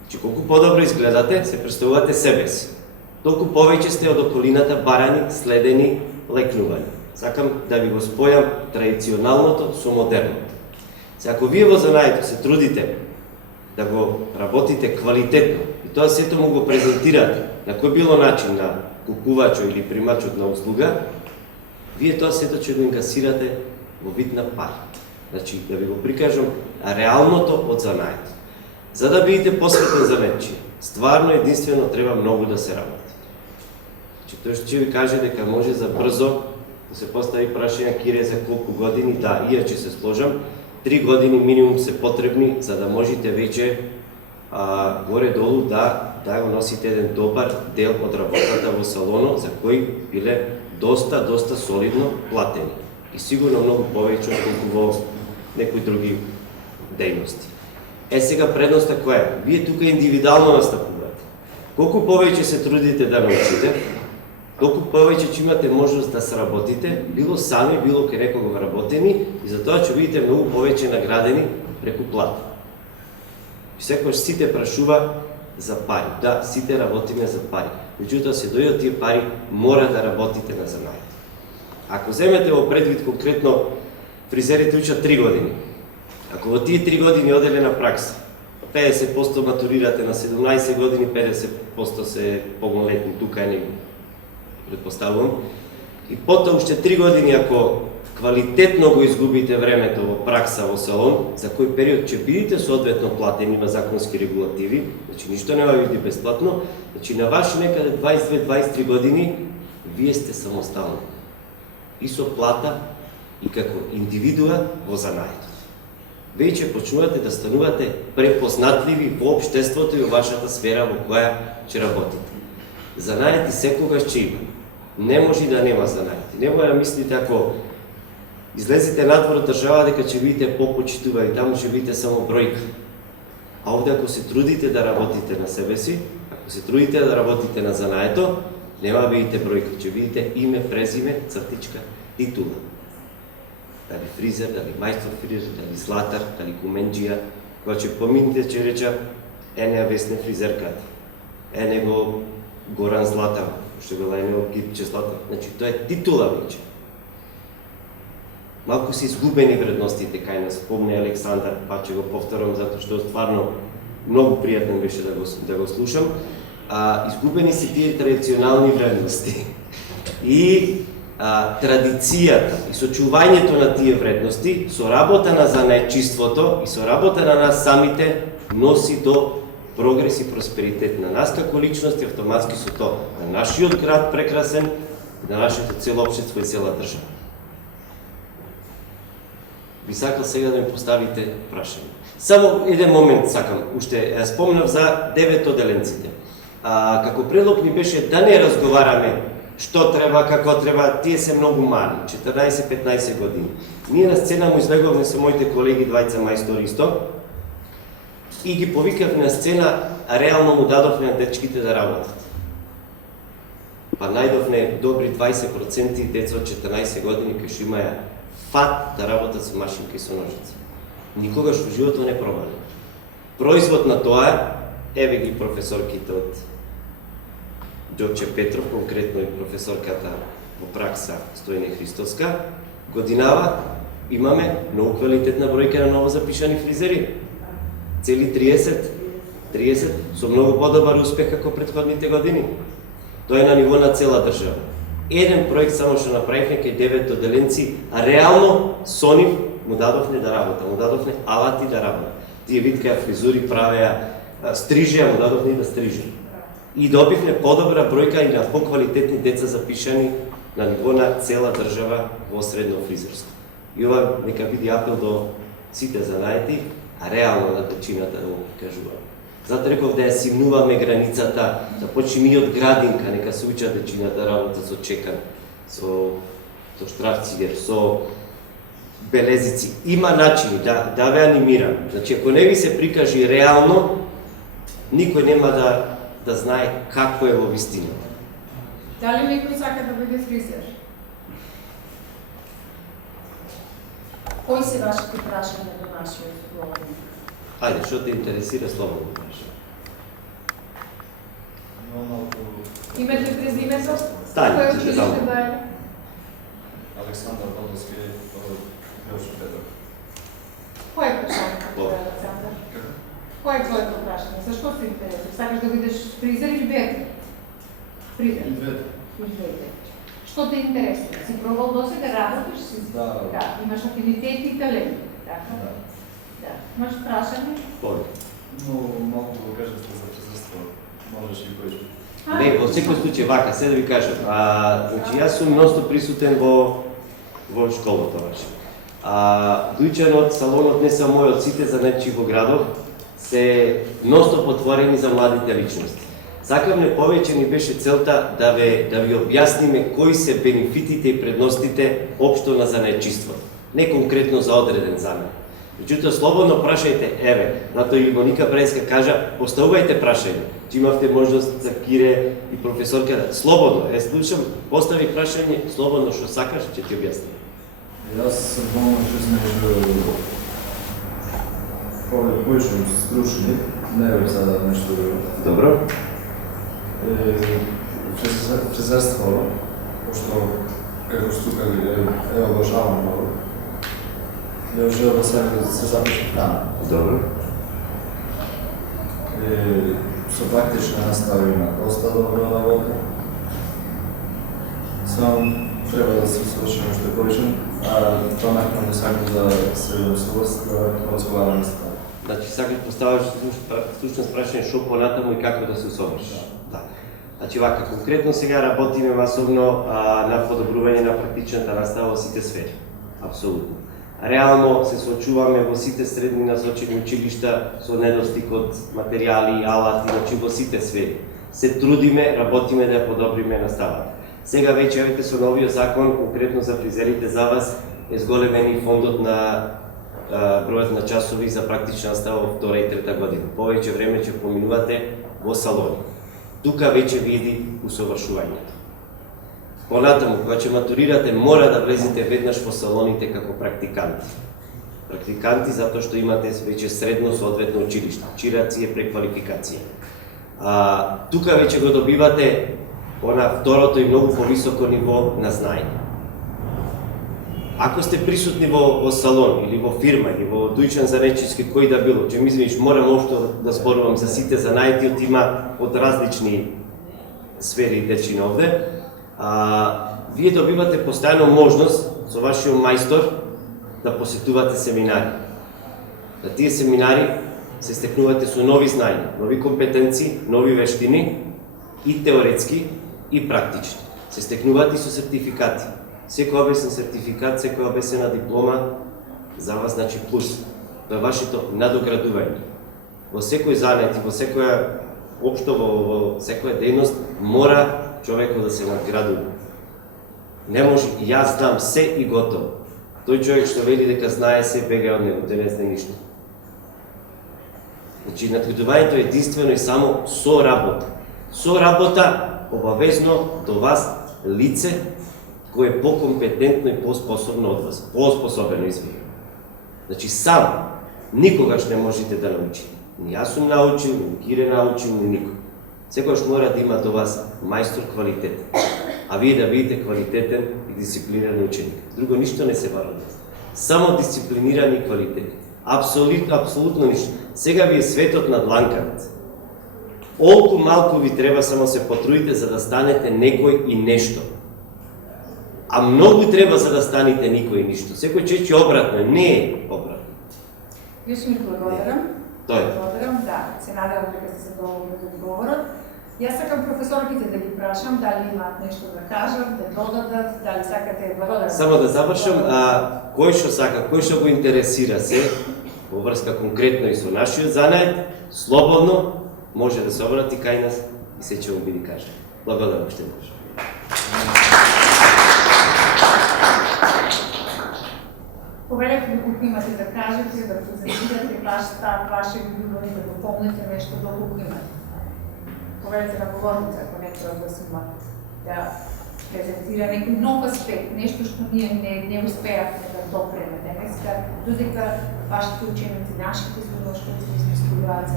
Че колку подобро изгледате, се представувате себе си. Толку повеќе сте од околината барани, следени, лекнувани. Сакам да ви го спојам традиционалното со модерното. Се ако вие во занаето се трудите да го работите квалитетно и тоа сето му го презентирате на кој било начин на купувачот или примачот на услуга, вие тоа сето ќе го инкасирате во вид на пари. Значи, да ви го прикажам реалното од занаето. За да бидете посветен за нечие, стварно единствено треба многу да се работи. Значи, тој што ќе ви каже дека може за брзо да се постави прашање Кире за колку години, да, и ја ќе се сложам, 3 години минимум се потребни за да можете веќе горе-долу да го носите еден добар дел од работата во салоно за кој биле доста солидно платени. И сигурно многу повеќе отколку во некои други дејности. Сега предноста која е? Вие тука индивидуално настапувате. Колку повеќе се трудите да научите, толку повеќе ќе имате можност да сработите, било сами, било кај некого вработени, и затоа ќе бидете многу повеќе наградени преку плата. И секогаш сите прашува за пари. Да, сите работиме за пари. Меѓутоа се дојдат тие пари, мора да работите на занаето. Ако земете во предвид конкретно, фризерите учат 3 години. Ако во тие 3 години оделе на пракса, 50% матурирате на 17 години, 50% се поголетни, тука е него, предпоставувам. И потоа уште 3 години, ако квалитетно го изгубите времето во пракса во салон, за кој период ќе бидете соодветно платени на законски регулативи, значи ништо нема биде бесплатно, значи на ваши некаде 22-23 години, вие сте самостални. И со плата, и како индивидуа во занаето. Веќе почнувате да станувате препознатливи во општеството и во вашата сфера во која ќе работите. Занаети секогаш ќе има. Не може да нема занаети. Нема да мислите ако излезете надвор од држава дека ќе бидете попочитувани, таму ќе бидете само бројка. А овде ако се трудите да работите на себе си, ако се трудите да работите на занаето, нема да видите бројка, ќе видите име, презиме, цртичка, титула. Дали фризер, дали мајстор фризер, дали златар, дали куменџија. Кога ќе помините, ќе реча, ене Весне фризерката, ене го Горан Златар, што била ене од Гипче Златар. Значи, тоа е титула веќе. Малку се изгубени вредностите кај нас, спомне Александар, па ќе го повторам затоа што стварно многу пријатно беше да го слушам. Изгубени се тие традиционални вредности. И традицијата и сочувањето на тие вредности со работа на занаетчиството и со работа на нас самите носи до прогрес и просперитет на нас како личност и автоматски со тоа на нашиот град прекрасен, на нашето цело општество и цела држава. Би сакал сега да ми поставите прашање. Само еден момент сакам, уште спомнав за 9 оделенците. Како предлог ни беше да не разговараме што треба, како треба, тие се многу мали, 14-15 години. Ние на сцена му излеговме со моите колеги, двајца мајстори исто, и ги повикавме на сцена, а реално му дадовме на дечките да работат. Па најдовме добри 20% деца од 14 години кои што имаја фат да работат со машинка и со ножица. Никогаш во животот не пробали. Производ на тоа, еве ги професорките од Ѓорче Петров, конкретно и професорката во пракса Стојне Христоска, годинава имаме многу квалитетна бројка на ново запишани фризери. Цели 30 со многу подобар успех како претходните години. Тоа е на ниво на цела држава. Еден проект само што направивме кај 9 оделенци, а реално со нив му дадовме да работа, му дадовме алати да работа. Тие видкаја фризури правеа, стрижеа, му дадовме да стрижеа. И добивме подобра бројка и на поквалитетни деца запишани на ниво на цела држава во средно фризерство. И ова нека биде апел до сите занаети, а реално на дечината да му кажуваме. Затоа реков да ја симнуваме границата, да почнеме и од градинка, нека се учат дечината да работат со чекан, со штрафцигер, со белезици. Има начини да ве анимира. Значи, ако не ви се прикажи реално, никој нема да знае како е во вистината. Дали некој сака да биде фризер? Кои се вашите прашања до нашиот говорник? Ајде, што те интересира, слободно прашање. Имате презиме со? Тања, Кој ќе те училиште дам. да е? Александар Подолски од Ѓорче Петров. Кој е прашањето, Александар? Кој е твоето прашање? Зашто се интересува? Сакаш да бидеш фризер или биетер? Фризер? И двете. И двете. Што те интересува? Си пробал досега, работиш си? Да. Имаш афинитет и талент, така? Да. Имаш прашање? Поле. Но малку го кажете за фризерство, можеш и кој. Не, во секој случај вака, се да ви кажам. Значи, јас сум ностоп присутен во школата ваша. Дујчанот, салонот не само мој, од сите занечи во градов, се ностоп отворени за младите личности. Сакавме повеќе ни беше целта да ви објасниме кои се бенефитите и предностите општо на занаетчиството, не конкретно за одреден занет. Меѓутоа, слободно прашајте, еве, затоа и Моника Брејска кажа, оставувајте прашање, че имавте можност за Кире и професорка, слободно, слушам, постави прашање, слободно што сакаш, ќе ти објасним. Јас сум помнаш измеѓу овој појшен стручни, не бев за нешто друго. Добро. Фризерство, пошто како штука ја обожавам многу. Ја желам да се запишам таму. Добро. Со практична настава има доста добра работа. Само треба да се случи нешто повеќе, а тоа накнадно сакам да се разговараме с тоа. Значи, сакаш поставаш всушност прашање што понатаму и како да се усовршиш. Да. Значи, вака, конкретно сега работиме масовно на подобрување на практичната настава во сите сфери. Апсолутно. Реално се соочуваме во сите средни насочени училишта со недостиг од материјали, алати, значи во сите сфери. Се трудиме, работиме да ја подобриме наставата. Сега веќе евете со новиот закон, конкретно за фризерите за вас, е зголемен и фондот на бројот на часови за практична настава во втора и трета година. Повеќе време ќе поминувате во салони. Тука веќе види усовршувањето. Понатаму, кога ќе матурирате, мора да влезете веднаш во салоните како практиканти. Практиканти затоа што имате веќе средно соодветно училиште, чираци е преквалификација. Тука веќе го добивате она второто и многу повисоко ниво на знаење. Ако сте присутни во салон или во фирма или во дујчен занечиски кој да било, ќе ми извиниш, морам општо да зборувам за сите занаети, има од различни сфери дечина овде. Вие добивате постојано можност со вашиот мајстор да посетувате семинари. На тие семинари се стекнувате со нови знања, нови компетенции, нови вештини и теоретски и практични. Се стекнувате и со сертификати. Секој обесен сертификат, секоја обесена диплома за вас значи плюс. Тоа е вашето надоградување. Во секој занет и во секоја општо во секоја дејност мора човекот да се надградува. Не може јас знам се и готово. Тој човек што вели дека знае се, бега од него, тој не знае ништо. Значи, надградувањето е единствено и само со работа. Со работа обавезно до вас лице кој е покомпетентно и поспособно од вас, поспособено, извинувам. Значи, сам никогаш не можете да научите. Ни јас сум научил, ни Кире научил, ни никој. Секојаш мора да има до вас мајстор квалитет, а вие да бидете квалитетен и дисциплиниран ученик. Друго ништо не се бара од вас. Само дисциплинирани квалитети. Апсолутно ништо. Сега ви е светот на дланкавец. Олку малку ви треба, само се потрудите за да станете некој и нешто. А многу треба за да станете никој и ништо. Секој чечи обратно, не е обратно. Јас ми благодарам. Тој. Благодарам, да. Се надевам дека сте се доволни од одговорот. Јас сакам професорките да ги прашам дали имаат нешто да кажат, да додадат, дали сакате благодарам. Само да завршам, кој што сака, кој што го интересира се во врска конкретно и со нашиот занает, слободно може да се обрати кај нас и се ќе му биде кажа. Благодарам уште еднаш. Повелете доколку имате да кажете, да презентирате ваш став, ваши љубови, да дополните нешто доколку имате. Повелете на говорница, ако не треба да сuma да презентира некој нов аспект, нешто што ние не успеавме да допреме денеска, додека вашите ученици, нашите студошкоци, студуваци,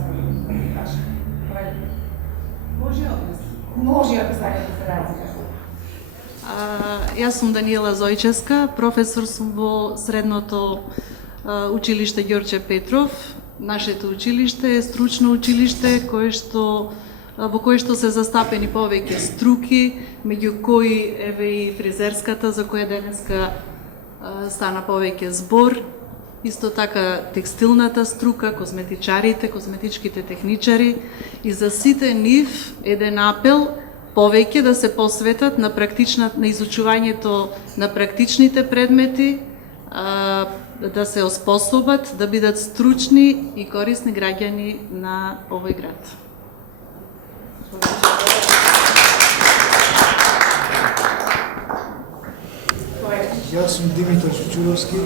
да ги кажат. Повелете. Може, ако сакате да се разлика. Јас сум Даниела Зојчевска, професор сум во средното училиште Ѓорче Петров. Нашето училиште е стручно училиште во кое што се застапени повеќе струки, меѓу кои еве и фризерската, за која денеска стана повеќе збор. Исто така текстилната струка, козметичарите, козметичките техничари, и за сите нив еден апел повеќе да се посветат на изучувањето на практичните предмети, да се оспособат да бидат стручни и корисни граѓани на овој град. Јас сум Димитар Чучуровски,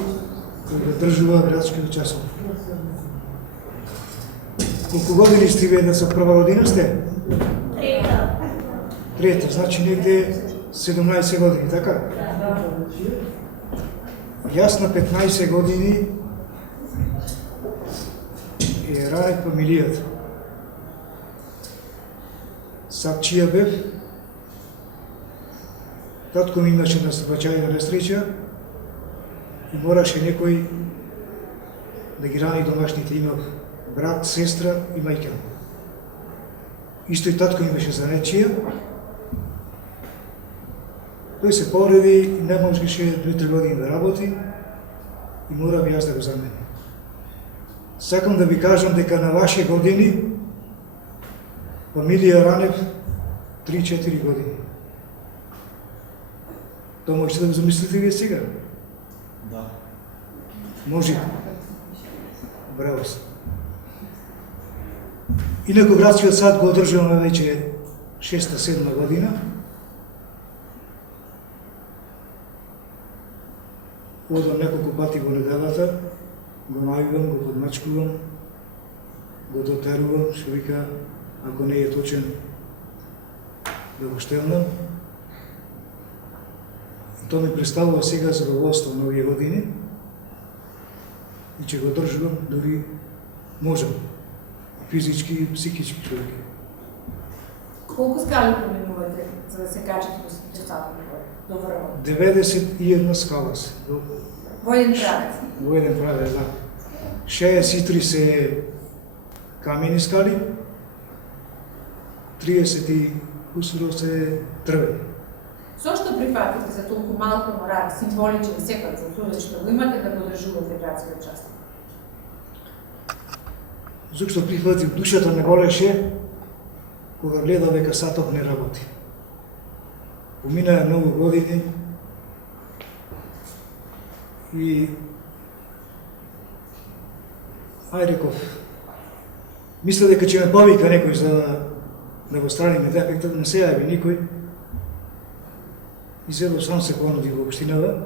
кој го држува градскиот часов. Колку години сте вие, за прва година сте? Трета, значи негде 17 години, така? Јас на 15 години е ранет фамилијата. Сакчија бев, татко ми имаше настапачајна несреќа и мораше некој да ги рани домашните. Имав брат, сестра и мајка. Исто и татко имаше занечија. Тој се повреди и не можеше 2-3 години да работи и морам јас да го заменам. Сакам да ви кажам дека на ваши години фамилија Ранев 3-4 години. Тоа можете да го замислите вие сега? Да. Може. Браво се. Инаку градскиот сад го одржуваме веќе 6-7 година. Одам неколку пати во неделата го најувам, го подмачкувам, го дотерувам, што вика, ако не е точен, да го штелнам. Тоа ми представува сега задоволство на овие години и ќе го држувам, дори можам, физички и психички човек. Колку скали поминувате за да се качите до статот до врвот? 91 скала се. Во еден правец? Во еден правец, да. 63 се камени скали, 30 и кусуро се дрвени. Зошто прифатите за толку малку морал, символичен секак за тоа што го имате да го држувате градскиот участок? Зошто прифатив душата не болеше кога гледа дека сатот не работи. Поминаа многу години и реков, мисля дека ќе ме повика некој за да го страниме дефектот, не се јави никој. Изедов сам се понуди во општината,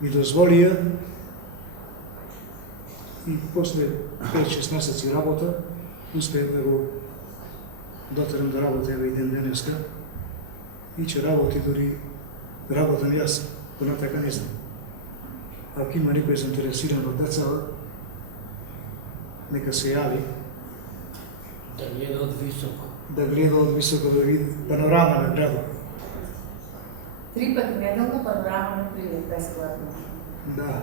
ми дозволија и после 5-6 месеци работа, успеев да го дотерам да работа еве и ден денеска и че работи дори работам јас, понатака не знам. Ако има некој заинтересиран од децава, нека се јави. Да гледа од високо. Да гледа од високо, да види панорама на градот. 3 пати неделно панорама на прилив бесплатно. Да.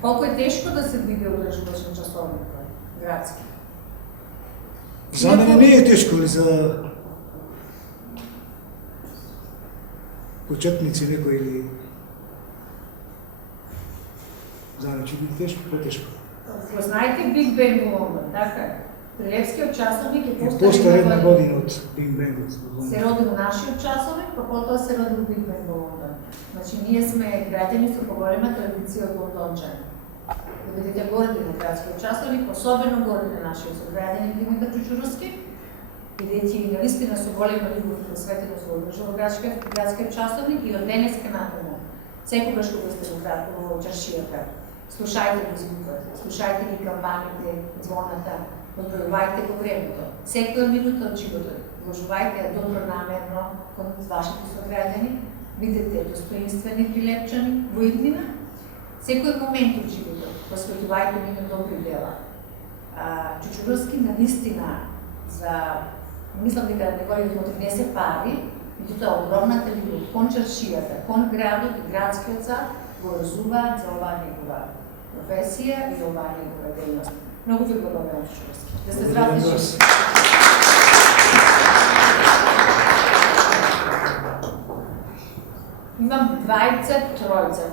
Колку е тешко да се биде одржувачен часовник градски? За мене не е тешко, али за почетници некој или за мене ќе биде тешко, претешко. Го знаете Биг Бен во Лондон, така? Прилепскиот часовник е Постар една година од Биг Бенгот. Се роди во нашиот часовник, па потоа се роди во Биг Бен во Лондон. Значи, ние сме граѓани со поголема традиција од лондончани. Да бидете горди на градскиот часовник, особено горди на нашиот сограѓани Димитар Чучуровски, бидејќи навистина со голема љубов и посветеност во одржува градскиот часовник и од денеска натаму. Секогаш кога сте во чаршијата, слушајте го звукот, слушајте ги камбаните, звоната, одбројувајте го времето. Секоја минута од животот, вложувајте добронамерно кон вашите сограѓани, бидете достоинствени прилепчани во иднина. Секој момент од животот, посветувајте ги на добри дела. Чучуровски навистина мислам дека неговиот мотив не се пари, меѓутоа огромната љубов кон чаршијата, кон градот и градскиот сад го разуваат за оваа негова професија и оваа негова дејност. Многу ви благодарам, Чучуровски. Да сте здрави и живи. Имам тројца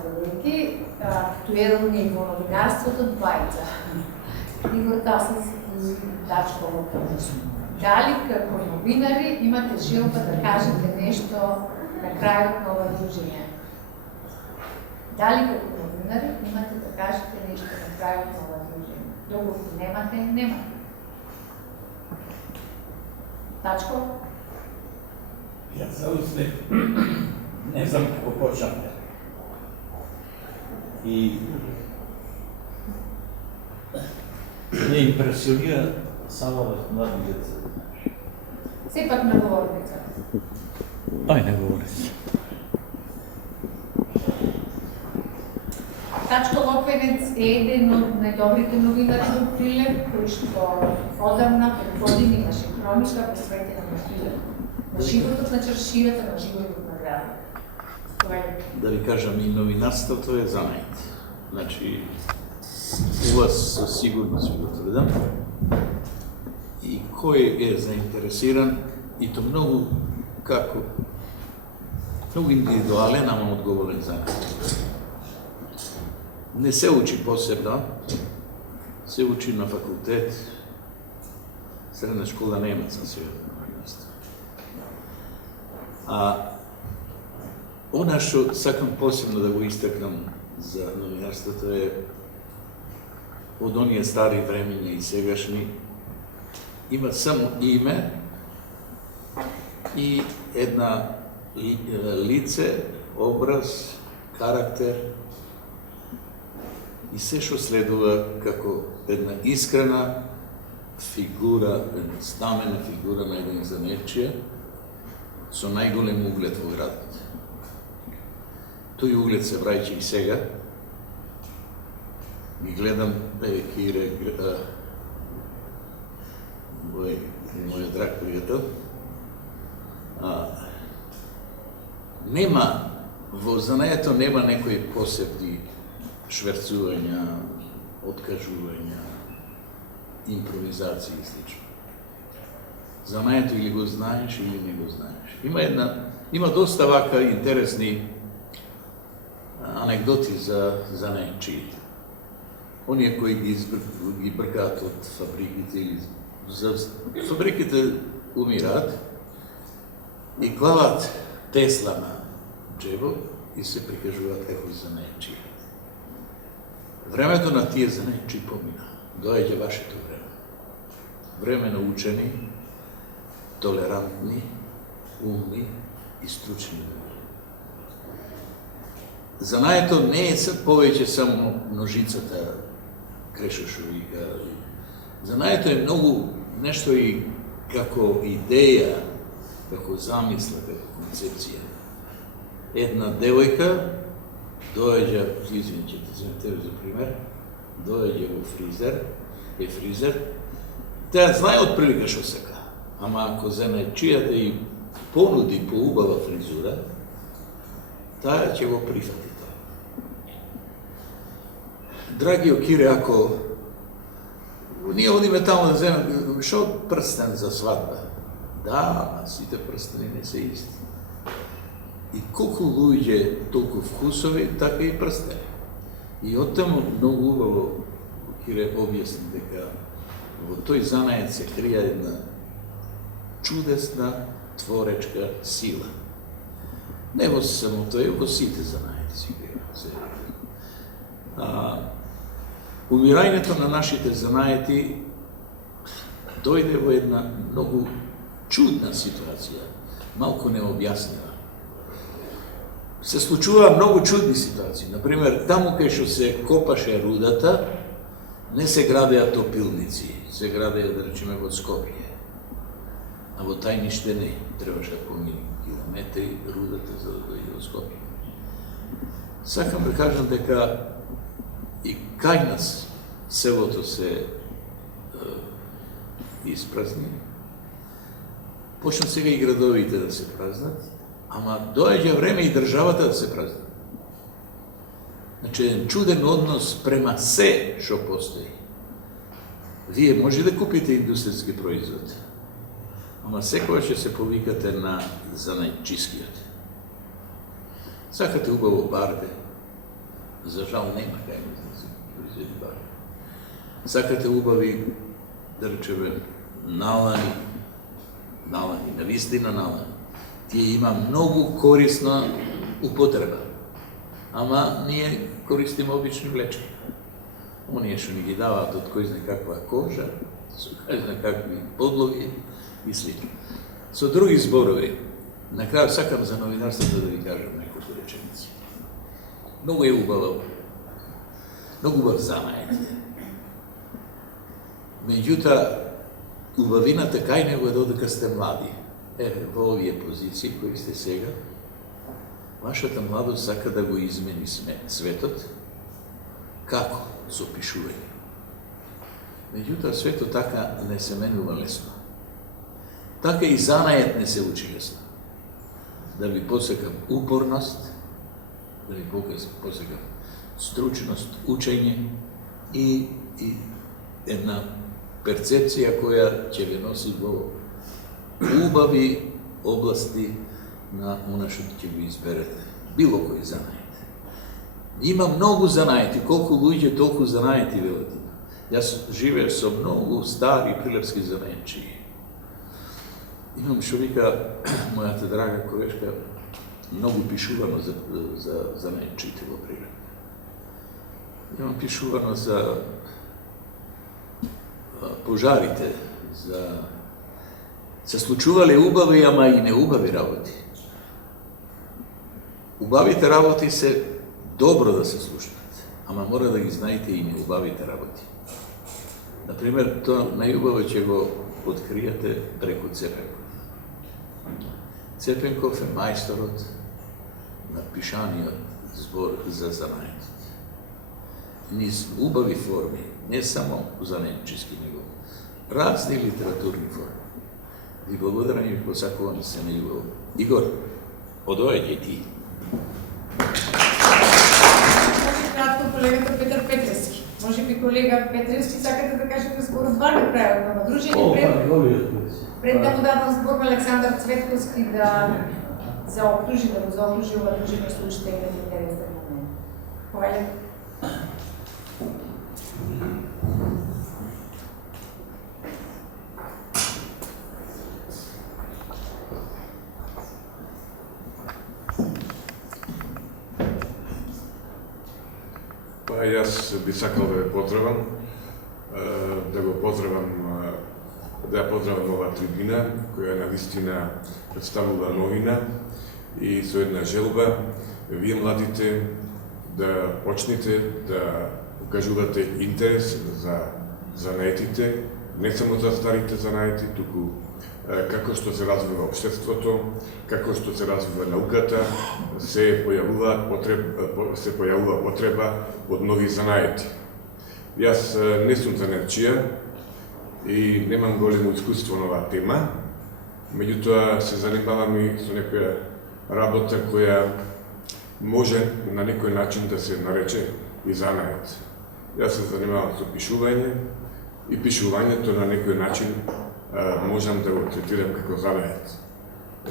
колеги, тој еден ми во новинарството, двајца. Игор Тасов и Дачко Лопатов. Дали како новинари имате желба да кажете нешто на крајот на ова дружење? Дали како новинари имате да кажете нешто на крајот на ова дружење? Доколку немате. Дачко? Јас за устав не знам како почнавте. И не импресионира само млади деца. Сепак на говорница. Ај, не говори. Дачко Локвенец е еден од најдобрите новинари во Прилеп, кој што одамна пред години имаше хроника посветена на Прилеп. На животот на чаршијата, на животот на градот. Да ви кажам, и новинарството е занајд. Значи, у вас со сигурност ви го тврдам. И кој е заинтересиран, и то многу индивидуален, ама одговорен занајд. Не се учи посебно, се учи на факултет, средна школа нема сасвијатно новинарство. Она што сакам посебно да го истакнам за новинарството е од оние стари времења и сегашни, има само име и една лице, образ, карактер и се што следува како една искрена фигура, една стамена фигура на еден занаетчија со најголем углед во градот. Тој углед се враќа и сега. Ги гледам Кире, мојот драг пријател. Нема, во занаето нема некои посебни шверцувања, откажувања, импровизации и слично. Занаето или го знаеш, или не го знаеш. Има доста вака интересни анекдоти за занаетчиите. Оние кои ги бркаат од фабриките или фабриките умираат и клават Тесла на джебот и се прикажуваат како занаетчија. Времето на тие занаетчии помина. Доаѓа вашето време. Време на учени, толерантни, умни и стручни луѓе. Занаето не е повеќе само ножицата, Крешо вика. Занаето е многу нешто и како идеја, како замисла, како концепција. Една девојка доаѓа, извинете за пример, доаѓа во фризер, таа знае отприлика што сака, ама ако занаетчијата и понуди по убава фризура, таа ќе го прифати тоа. Драгио Кире, ако ние одиме таму да земеме, шо прстен за свадба? Да, сите прстени не се исти. И колку луѓе, толку вкусови, така и прстени. И оттаму многу убаво Кире објасни дека во тој занает се крија една чудесна творечка сила. Не во само тој, во сите занаети се крија. Умирањето на нашите занаети дојде во една многу чудна ситуација, малку необјаснива. Се случува многу чудни ситуации. Например, таму кај што се копаше рудата, не се градеа топилници, се градеа, да речеме, во Скопје. А во Тајниште не, требаше да помини километри рудата за да дојде во Скопје. Сакам да кажам дека и кај нас селото се испразни. Почна сега и градовите да се празнат, ама доаѓа време и државата да се празни. Значи, еден чуден однос према се што постои. Вие може да купите индустријски производ, ама секогаш ќе се повикате на занаетчискиот. Сакате убаво барбе, за жал нема кај да се произведи барбе. Сакате убави, да речеме, налани, навистина налани. Тие има многу корисна употреба. Ама ние користиме обични влечки. Оние што ни ги даваат од кој знае каква кожа, со кој знае какви подлоги и слично. Со други зборови, на крај сакам за новинарството да ви кажам неколку реченици. Многу е убаво, многу убав занает. Меѓутоа, убавината кај него е додека сте млади. Во овие позиции кои сте сега, вашата младост сака да го измени светот. Како? Со пишување. Меѓутоа, светот така не се менува лесно. Така и занает не се учи лесно. Да ви посекам упорност, да ви посекам стручност, учење и една перцепција која ќе ви носи во убави области на она што ќе го изберете. Било кој занает. Има многу занаети, колку луѓе, толку занаети велите. Јас живеев со многу стари прилепски занаетчии. Имам што вика мојата драга колешка, многу пишувано за занаетчиите во Прилеп. Имам пишувано за пожарите, се случувале убави, ама и неубави работи. Убавите работи се добро да се слушнат. ама мора да ги знаете и неубавите работи. Например, тоа најубаво ќе го откриете преку Цепенков. Цепенков е мајсторот на пишаниот збор за занаетот. Низ убави форми, не само занемчиски, него разни литературни форми. Ви благодарам и ви посакувам да се не љубав. Игор, одојаѓи ти. Кратко колегата Петър Петревски. Може би колега Петревски сакате да кажете скоро два направено на дружење пред да му дадам збор на Александар Цветковски да заокружи, да го заокружи ова дружење што уште е интересен на мен. Повелете. Па јас би сакал да ве поздравам, да го поздравам, да ја поздравам оваа трибина, која навистина представува новина и со една желба, вие младите да почнете да покажувате интерес за занаетите, не само за старите занаети, туку како што се развива општеството, како што се развива науката, се појавува потреба од нови занаети. Јас не сум занаетчија и немам големо искуство на оваа тема, меѓутоа се занимавам и со некоја работа која може на некој начин да се нарече и занает. Јас се занимавам со пишување и пишувањето на некој начин можам да го третирам како занает.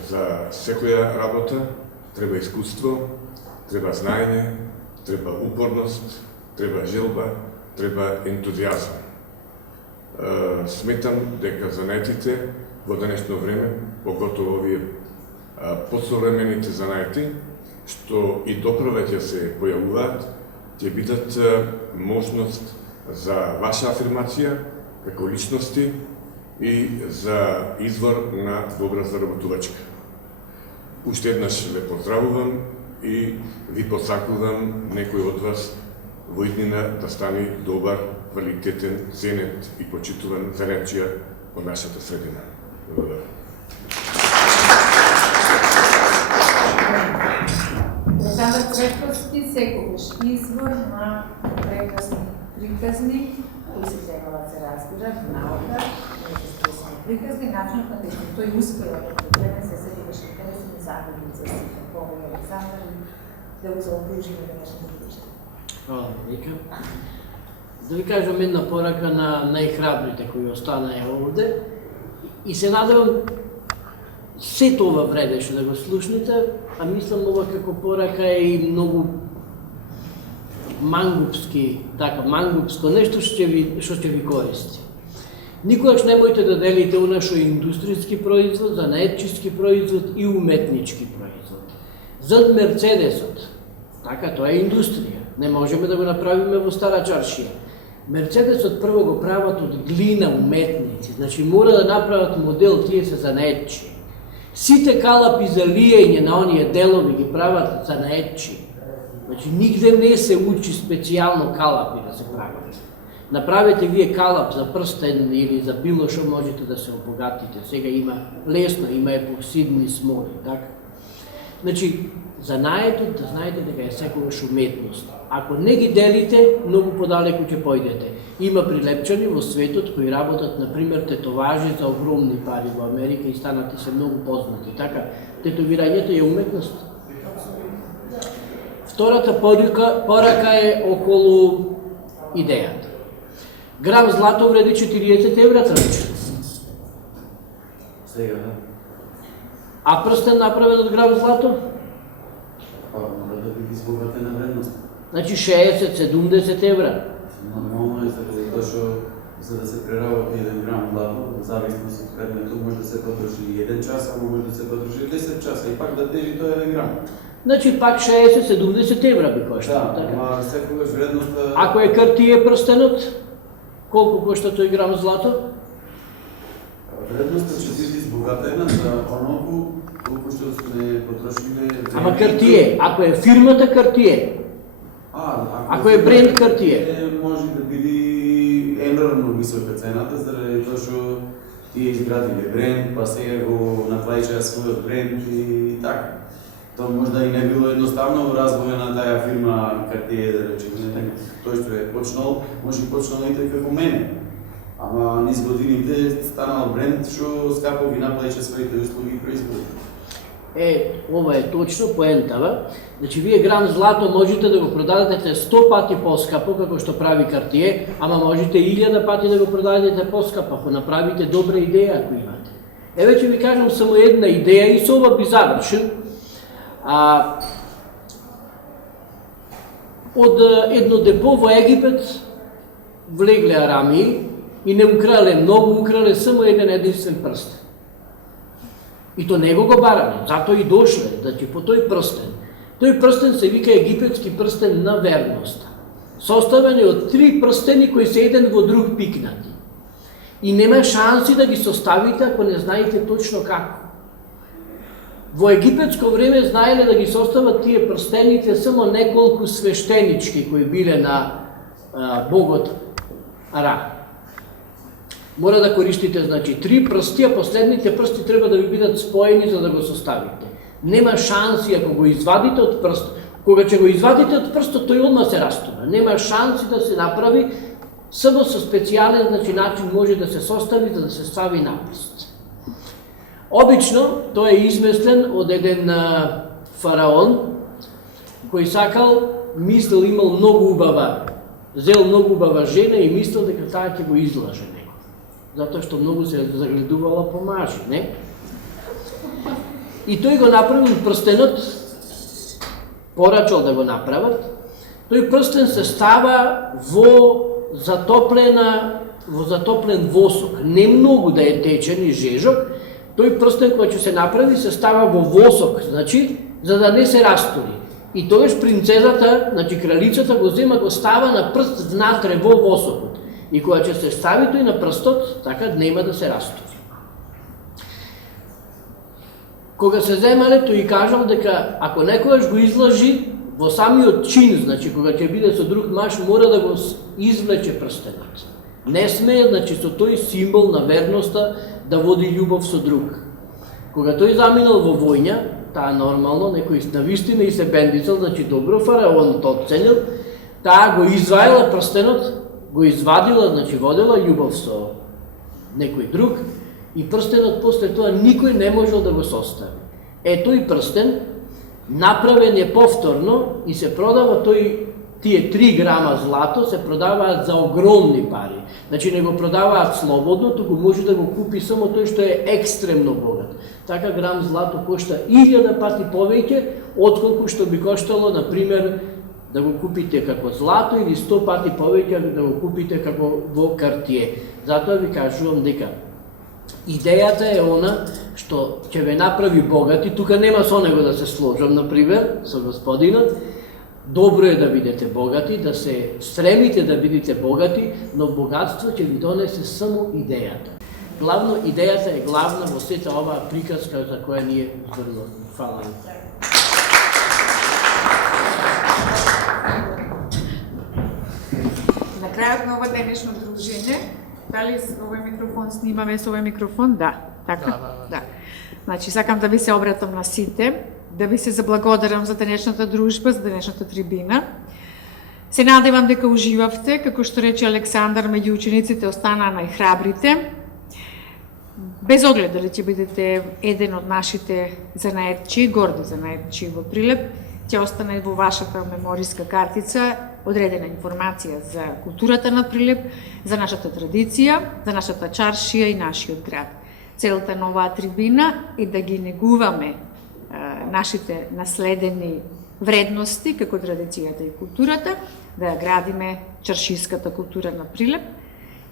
За секоја работа треба искуство, треба знаење, треба упорност, треба желба, треба ентузијазам. Сметам дека занаетите во денешно време, поготово овие посовремените занаети, што и доправа ќе се појавуваат, ќе бидат можност за ваша афирмација како личности и за извор на добра заработувачка. Уште еднаш ве поздравувам и ви посакувам некој од вас во иднина да стане добар, квалитетен, ценет и почитуван занаетчија во нашата средина. Благодарам. Александар Цветковски секогаш извор на прекрасни приказни, кои се требала да се разбират, наука, приказни, начинот на кој тој успела да пренесе се беше интересни загледници за Сикапова и Александар да го заокружиме денешното друштво. Хвала, Вика. Да ви кажам една порака на најхрабрите кои останаа овде и се надевам се това вредеше да го слушнете, а мислам ова како порака е и многу мангупски, така, мангупско нешто што ќе ви користи. Никогаш немојте да делите у нашо индустријски производ, занаетчиски производ и уметнички производ. Зад Мерцедесот, така, тоа е индустрија. Не можеме да го направиме во стара чаршија. Мерцедесот прво го прават од глина уметници, значи мора да направат модел, тие се занаетчи. Сите калапи за лиење на оние делови ги прават занаетчи. Значи нигде не се учи специјално калапи да се прават. Направете вие калап за прстен или за било што можете да се обогатите. Сега има лесно, има епоксидни смоли, така? Значи, занаетот да знаете дека е секогаш уметност. Ако не ги делите, многу подалеку ќе појдете. Има прилепчани во светот кои работат, например, тетоважи за огромни пари во Америка и станати се многу познати. Така, тетовирањето е уметност. Втората порака е околу идејата. Грам злато вреди 40 евра трче. Сега, да. А прстен направен од грам злато? Па, мора да биде избогатена вредност. Значи 60-70 евра. Нормално е затоа што за да се преработи 1 грам злато, во зависност од предметот, може да се потроши 1 час, а може да се потроши 10 часа и пак да тежи тоа 1 грам. Значи пак 60-70 евра би коштал, Да, така? ама секогаш вредноста... Ако е картие прстенот, колку кошта тој грам злато? Вредноста ќе биде избогатена за онолку колку што сме потрошиле... Ама картие, ако е фирмата картие. Ако е бренд картие. Може да биде енормно висока цената, заради тоа што тие изградиле бренд, па сега го наплаќаа својот бренд и така. Тоа можда и не било едноставно развој на таа фирма Картие, да речеме. Тој што е почнал, може и почнал и така како мене. Ама низ годините станал бренд што скапо ги наплаќа своите услуги и производи. Ова е точно поентава. Значи, вие грам злато можете да го продадете 100 пати поскапо, како што прави Картие, ама можете 1000 пати да го продадете поскапо, ако направите добра идеја, ако имате. Еве ќе ви кажам само една идеја и со ова би завршил. Од едно депо во Египет влегле арами и не украле многу, украле само еден единствен прстен. И то него го бараме, затоа и дошле, значи по тој прстен. Тој прстен се вика египетски прстен на верноста. Составен е од 3 прстени кои се еден во друг пикнати. И нема шанси да ги составите ако не знаете точно како. Во египетско време знаеле да ги состават тие прстените само неколку свештенички кои биле на богот Ра. Мора да користите, значи, 3 прсти, а последните прсти треба да ви бидат споени за да го составите. Нема шанси ако го извадите од прст. Кога ќе го извадите од прстот, тој одма се растура. Нема шанси да се направи, само со специјален, значи, начин може да се состави, да се стави на прст. Обично, тој е измислен од еден фараон, кој сакал, мислил, имал многу убава, зел многу убава жена и мислил дека таа ќе го излаже него. Затоа што многу се загледувала по мажи, не? И тој го направил прстенот, порачал да го направат. Тој прстен се става во затоплен восок, не многу да е течен и жежок. Тој прстен кој ќе се направи се става во восок, значи, за да не се растури. И тогаш принцезата, значи кралицата го зема, го става на прст внатре во восокот. И кога ќе се стави тој на прстот, така нема да се растури. Кога се земале, тој и кажал дека ако некојаш го излажи во самиот чин, значи кога ќе биде со друг маж, мора да го извлече прстенот. Не смее, значи со тој символ на верноста да води љубов со друг. Кога тој заминал во војна, таа нормално, некој навистина и се бендицал, значи добро фараон то оценил, таа го изваила прстенот, го извадила, значи водела љубов со некој друг и прстенот после тоа никој не можел да го состави. Тој прстен направен е повторно и се продава тие 3 грама злато се продаваат за огромни пари. Значи не го продаваат слободно, туку може да го купи само тој што е екстремно богат. Така грам злато кошта 1000 пати повеќе отколку што би коштало, на пример, да го купите како злато или 100 пати повеќе да го купите како во Картие. Затоа ви кажувам дека идејата е она што ќе ве направи богати, тука нема со него да се сложам, например, со господинот. Добро е да бидете богати, да се стремите да бидете богати, но богатство ќе ви донесе само идејата. Главно, идејата е главна во сета оваа приказка за која ние зборуваме. Фала. На крајот на ова денешно дружење, дали овој микрофон снимаме со овој микрофон? Да, така? Да. Значи, сакам да ви се обратам на сите, да ви се заблагодарам за денешната дружба, за денешната трибина. Се надевам дека уживавте, како што рече Александар, меѓу учениците останаа најхрабрите. Без оглед дали ќе бидете еден од нашите занаетчи, горди занаетчи во Прилеп, ќе остане во вашата мемориска картица одредена информација за културата на Прилеп, за нашата традиција, за нашата чаршија и нашиот град. Целта на оваа трибина е да ги негуваме нашите наследени вредности, како традицијата и културата, да ја градиме чаршиската култура на Прилеп,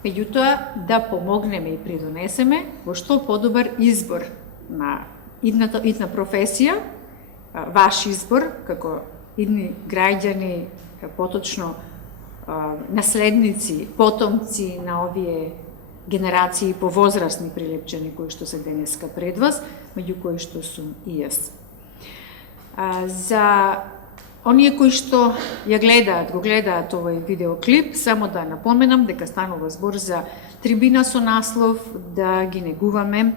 меѓутоа да помогнеме и придонесеме во што подобар избор на идна професија, ваш избор, како идни граѓани, поточно наследници, потомци на овие генерации повозрасни прилепчани кои што се денеска пред вас, меѓу кои што сум и јас. За Оние кои што го гледаат овој видеоклип, само да напоменам дека станува збор за трибина со наслов да ги негуваме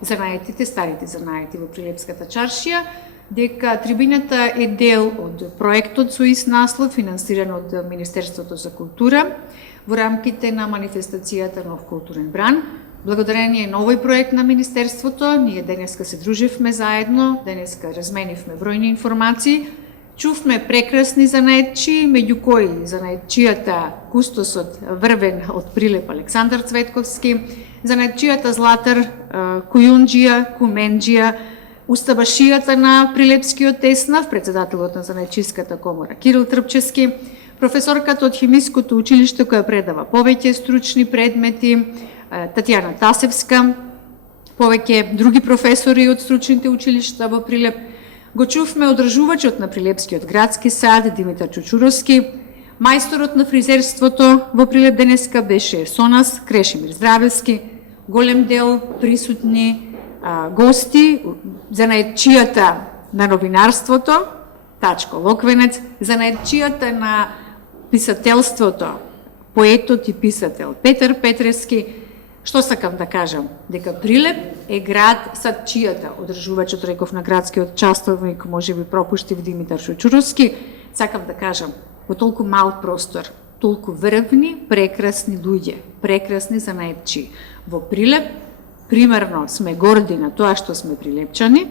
занаетите, старите занаети во Прилепската чаршија, дека трибината е дел од проектот со ист наслов, финансиран од Министерството за култура, во рамките на манифестацијата Нов културен бран. Благодарение на овој проект на Министерството, ние денеска се дружевме заедно, денеска разменивме бројни информации, чувме прекрасни занаетчи, меѓу кои занаетчијата кустосот врвен од Прилеп Александар Цветковски, занаетчијата Златар Кујунџија, Куменџија, устабашијата на Прилепскиот Теснав, председателот на занаетчиската комора Кирил Трпчевски, професорката од Химиското училиште која предава повеќе стручни предмети, Татјана Тасевска, повеќе други професори од стручните училишта во Прилеп. Го чувме одржувачот на Прилепскиот градски сад Димитар Чучуровски, мајсторот на фризерството во Прилеп денеска беше со нас Крешимир Здравевски, голем дел присутни гости, занаетчијата на новинарството Тачко Локвенец, занаетчијата на писателството поетот и писател Петар Петрески. Што сакам да кажам? Дека Прилеп е град со чијата одржувачот, реков, на градскиот частовник, може би пропуштив Димитар Чучуровски, сакам да кажам, во толку мал простор, толку врвни, прекрасни луѓе, прекрасни занаетчи. Во Прилеп, примерно, сме горди на тоа што сме прилепчани,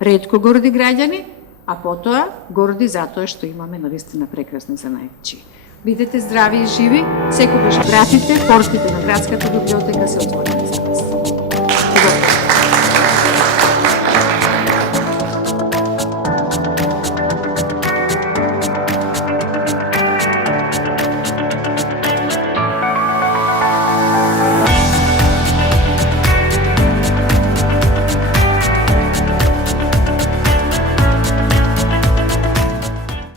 ретко горди граѓани, а потоа горди затоа што имаме навистина прекрасни занаетчи. Бидете здрави и живи, секогаш пратите, портите на градската библиотека се отворени за вас.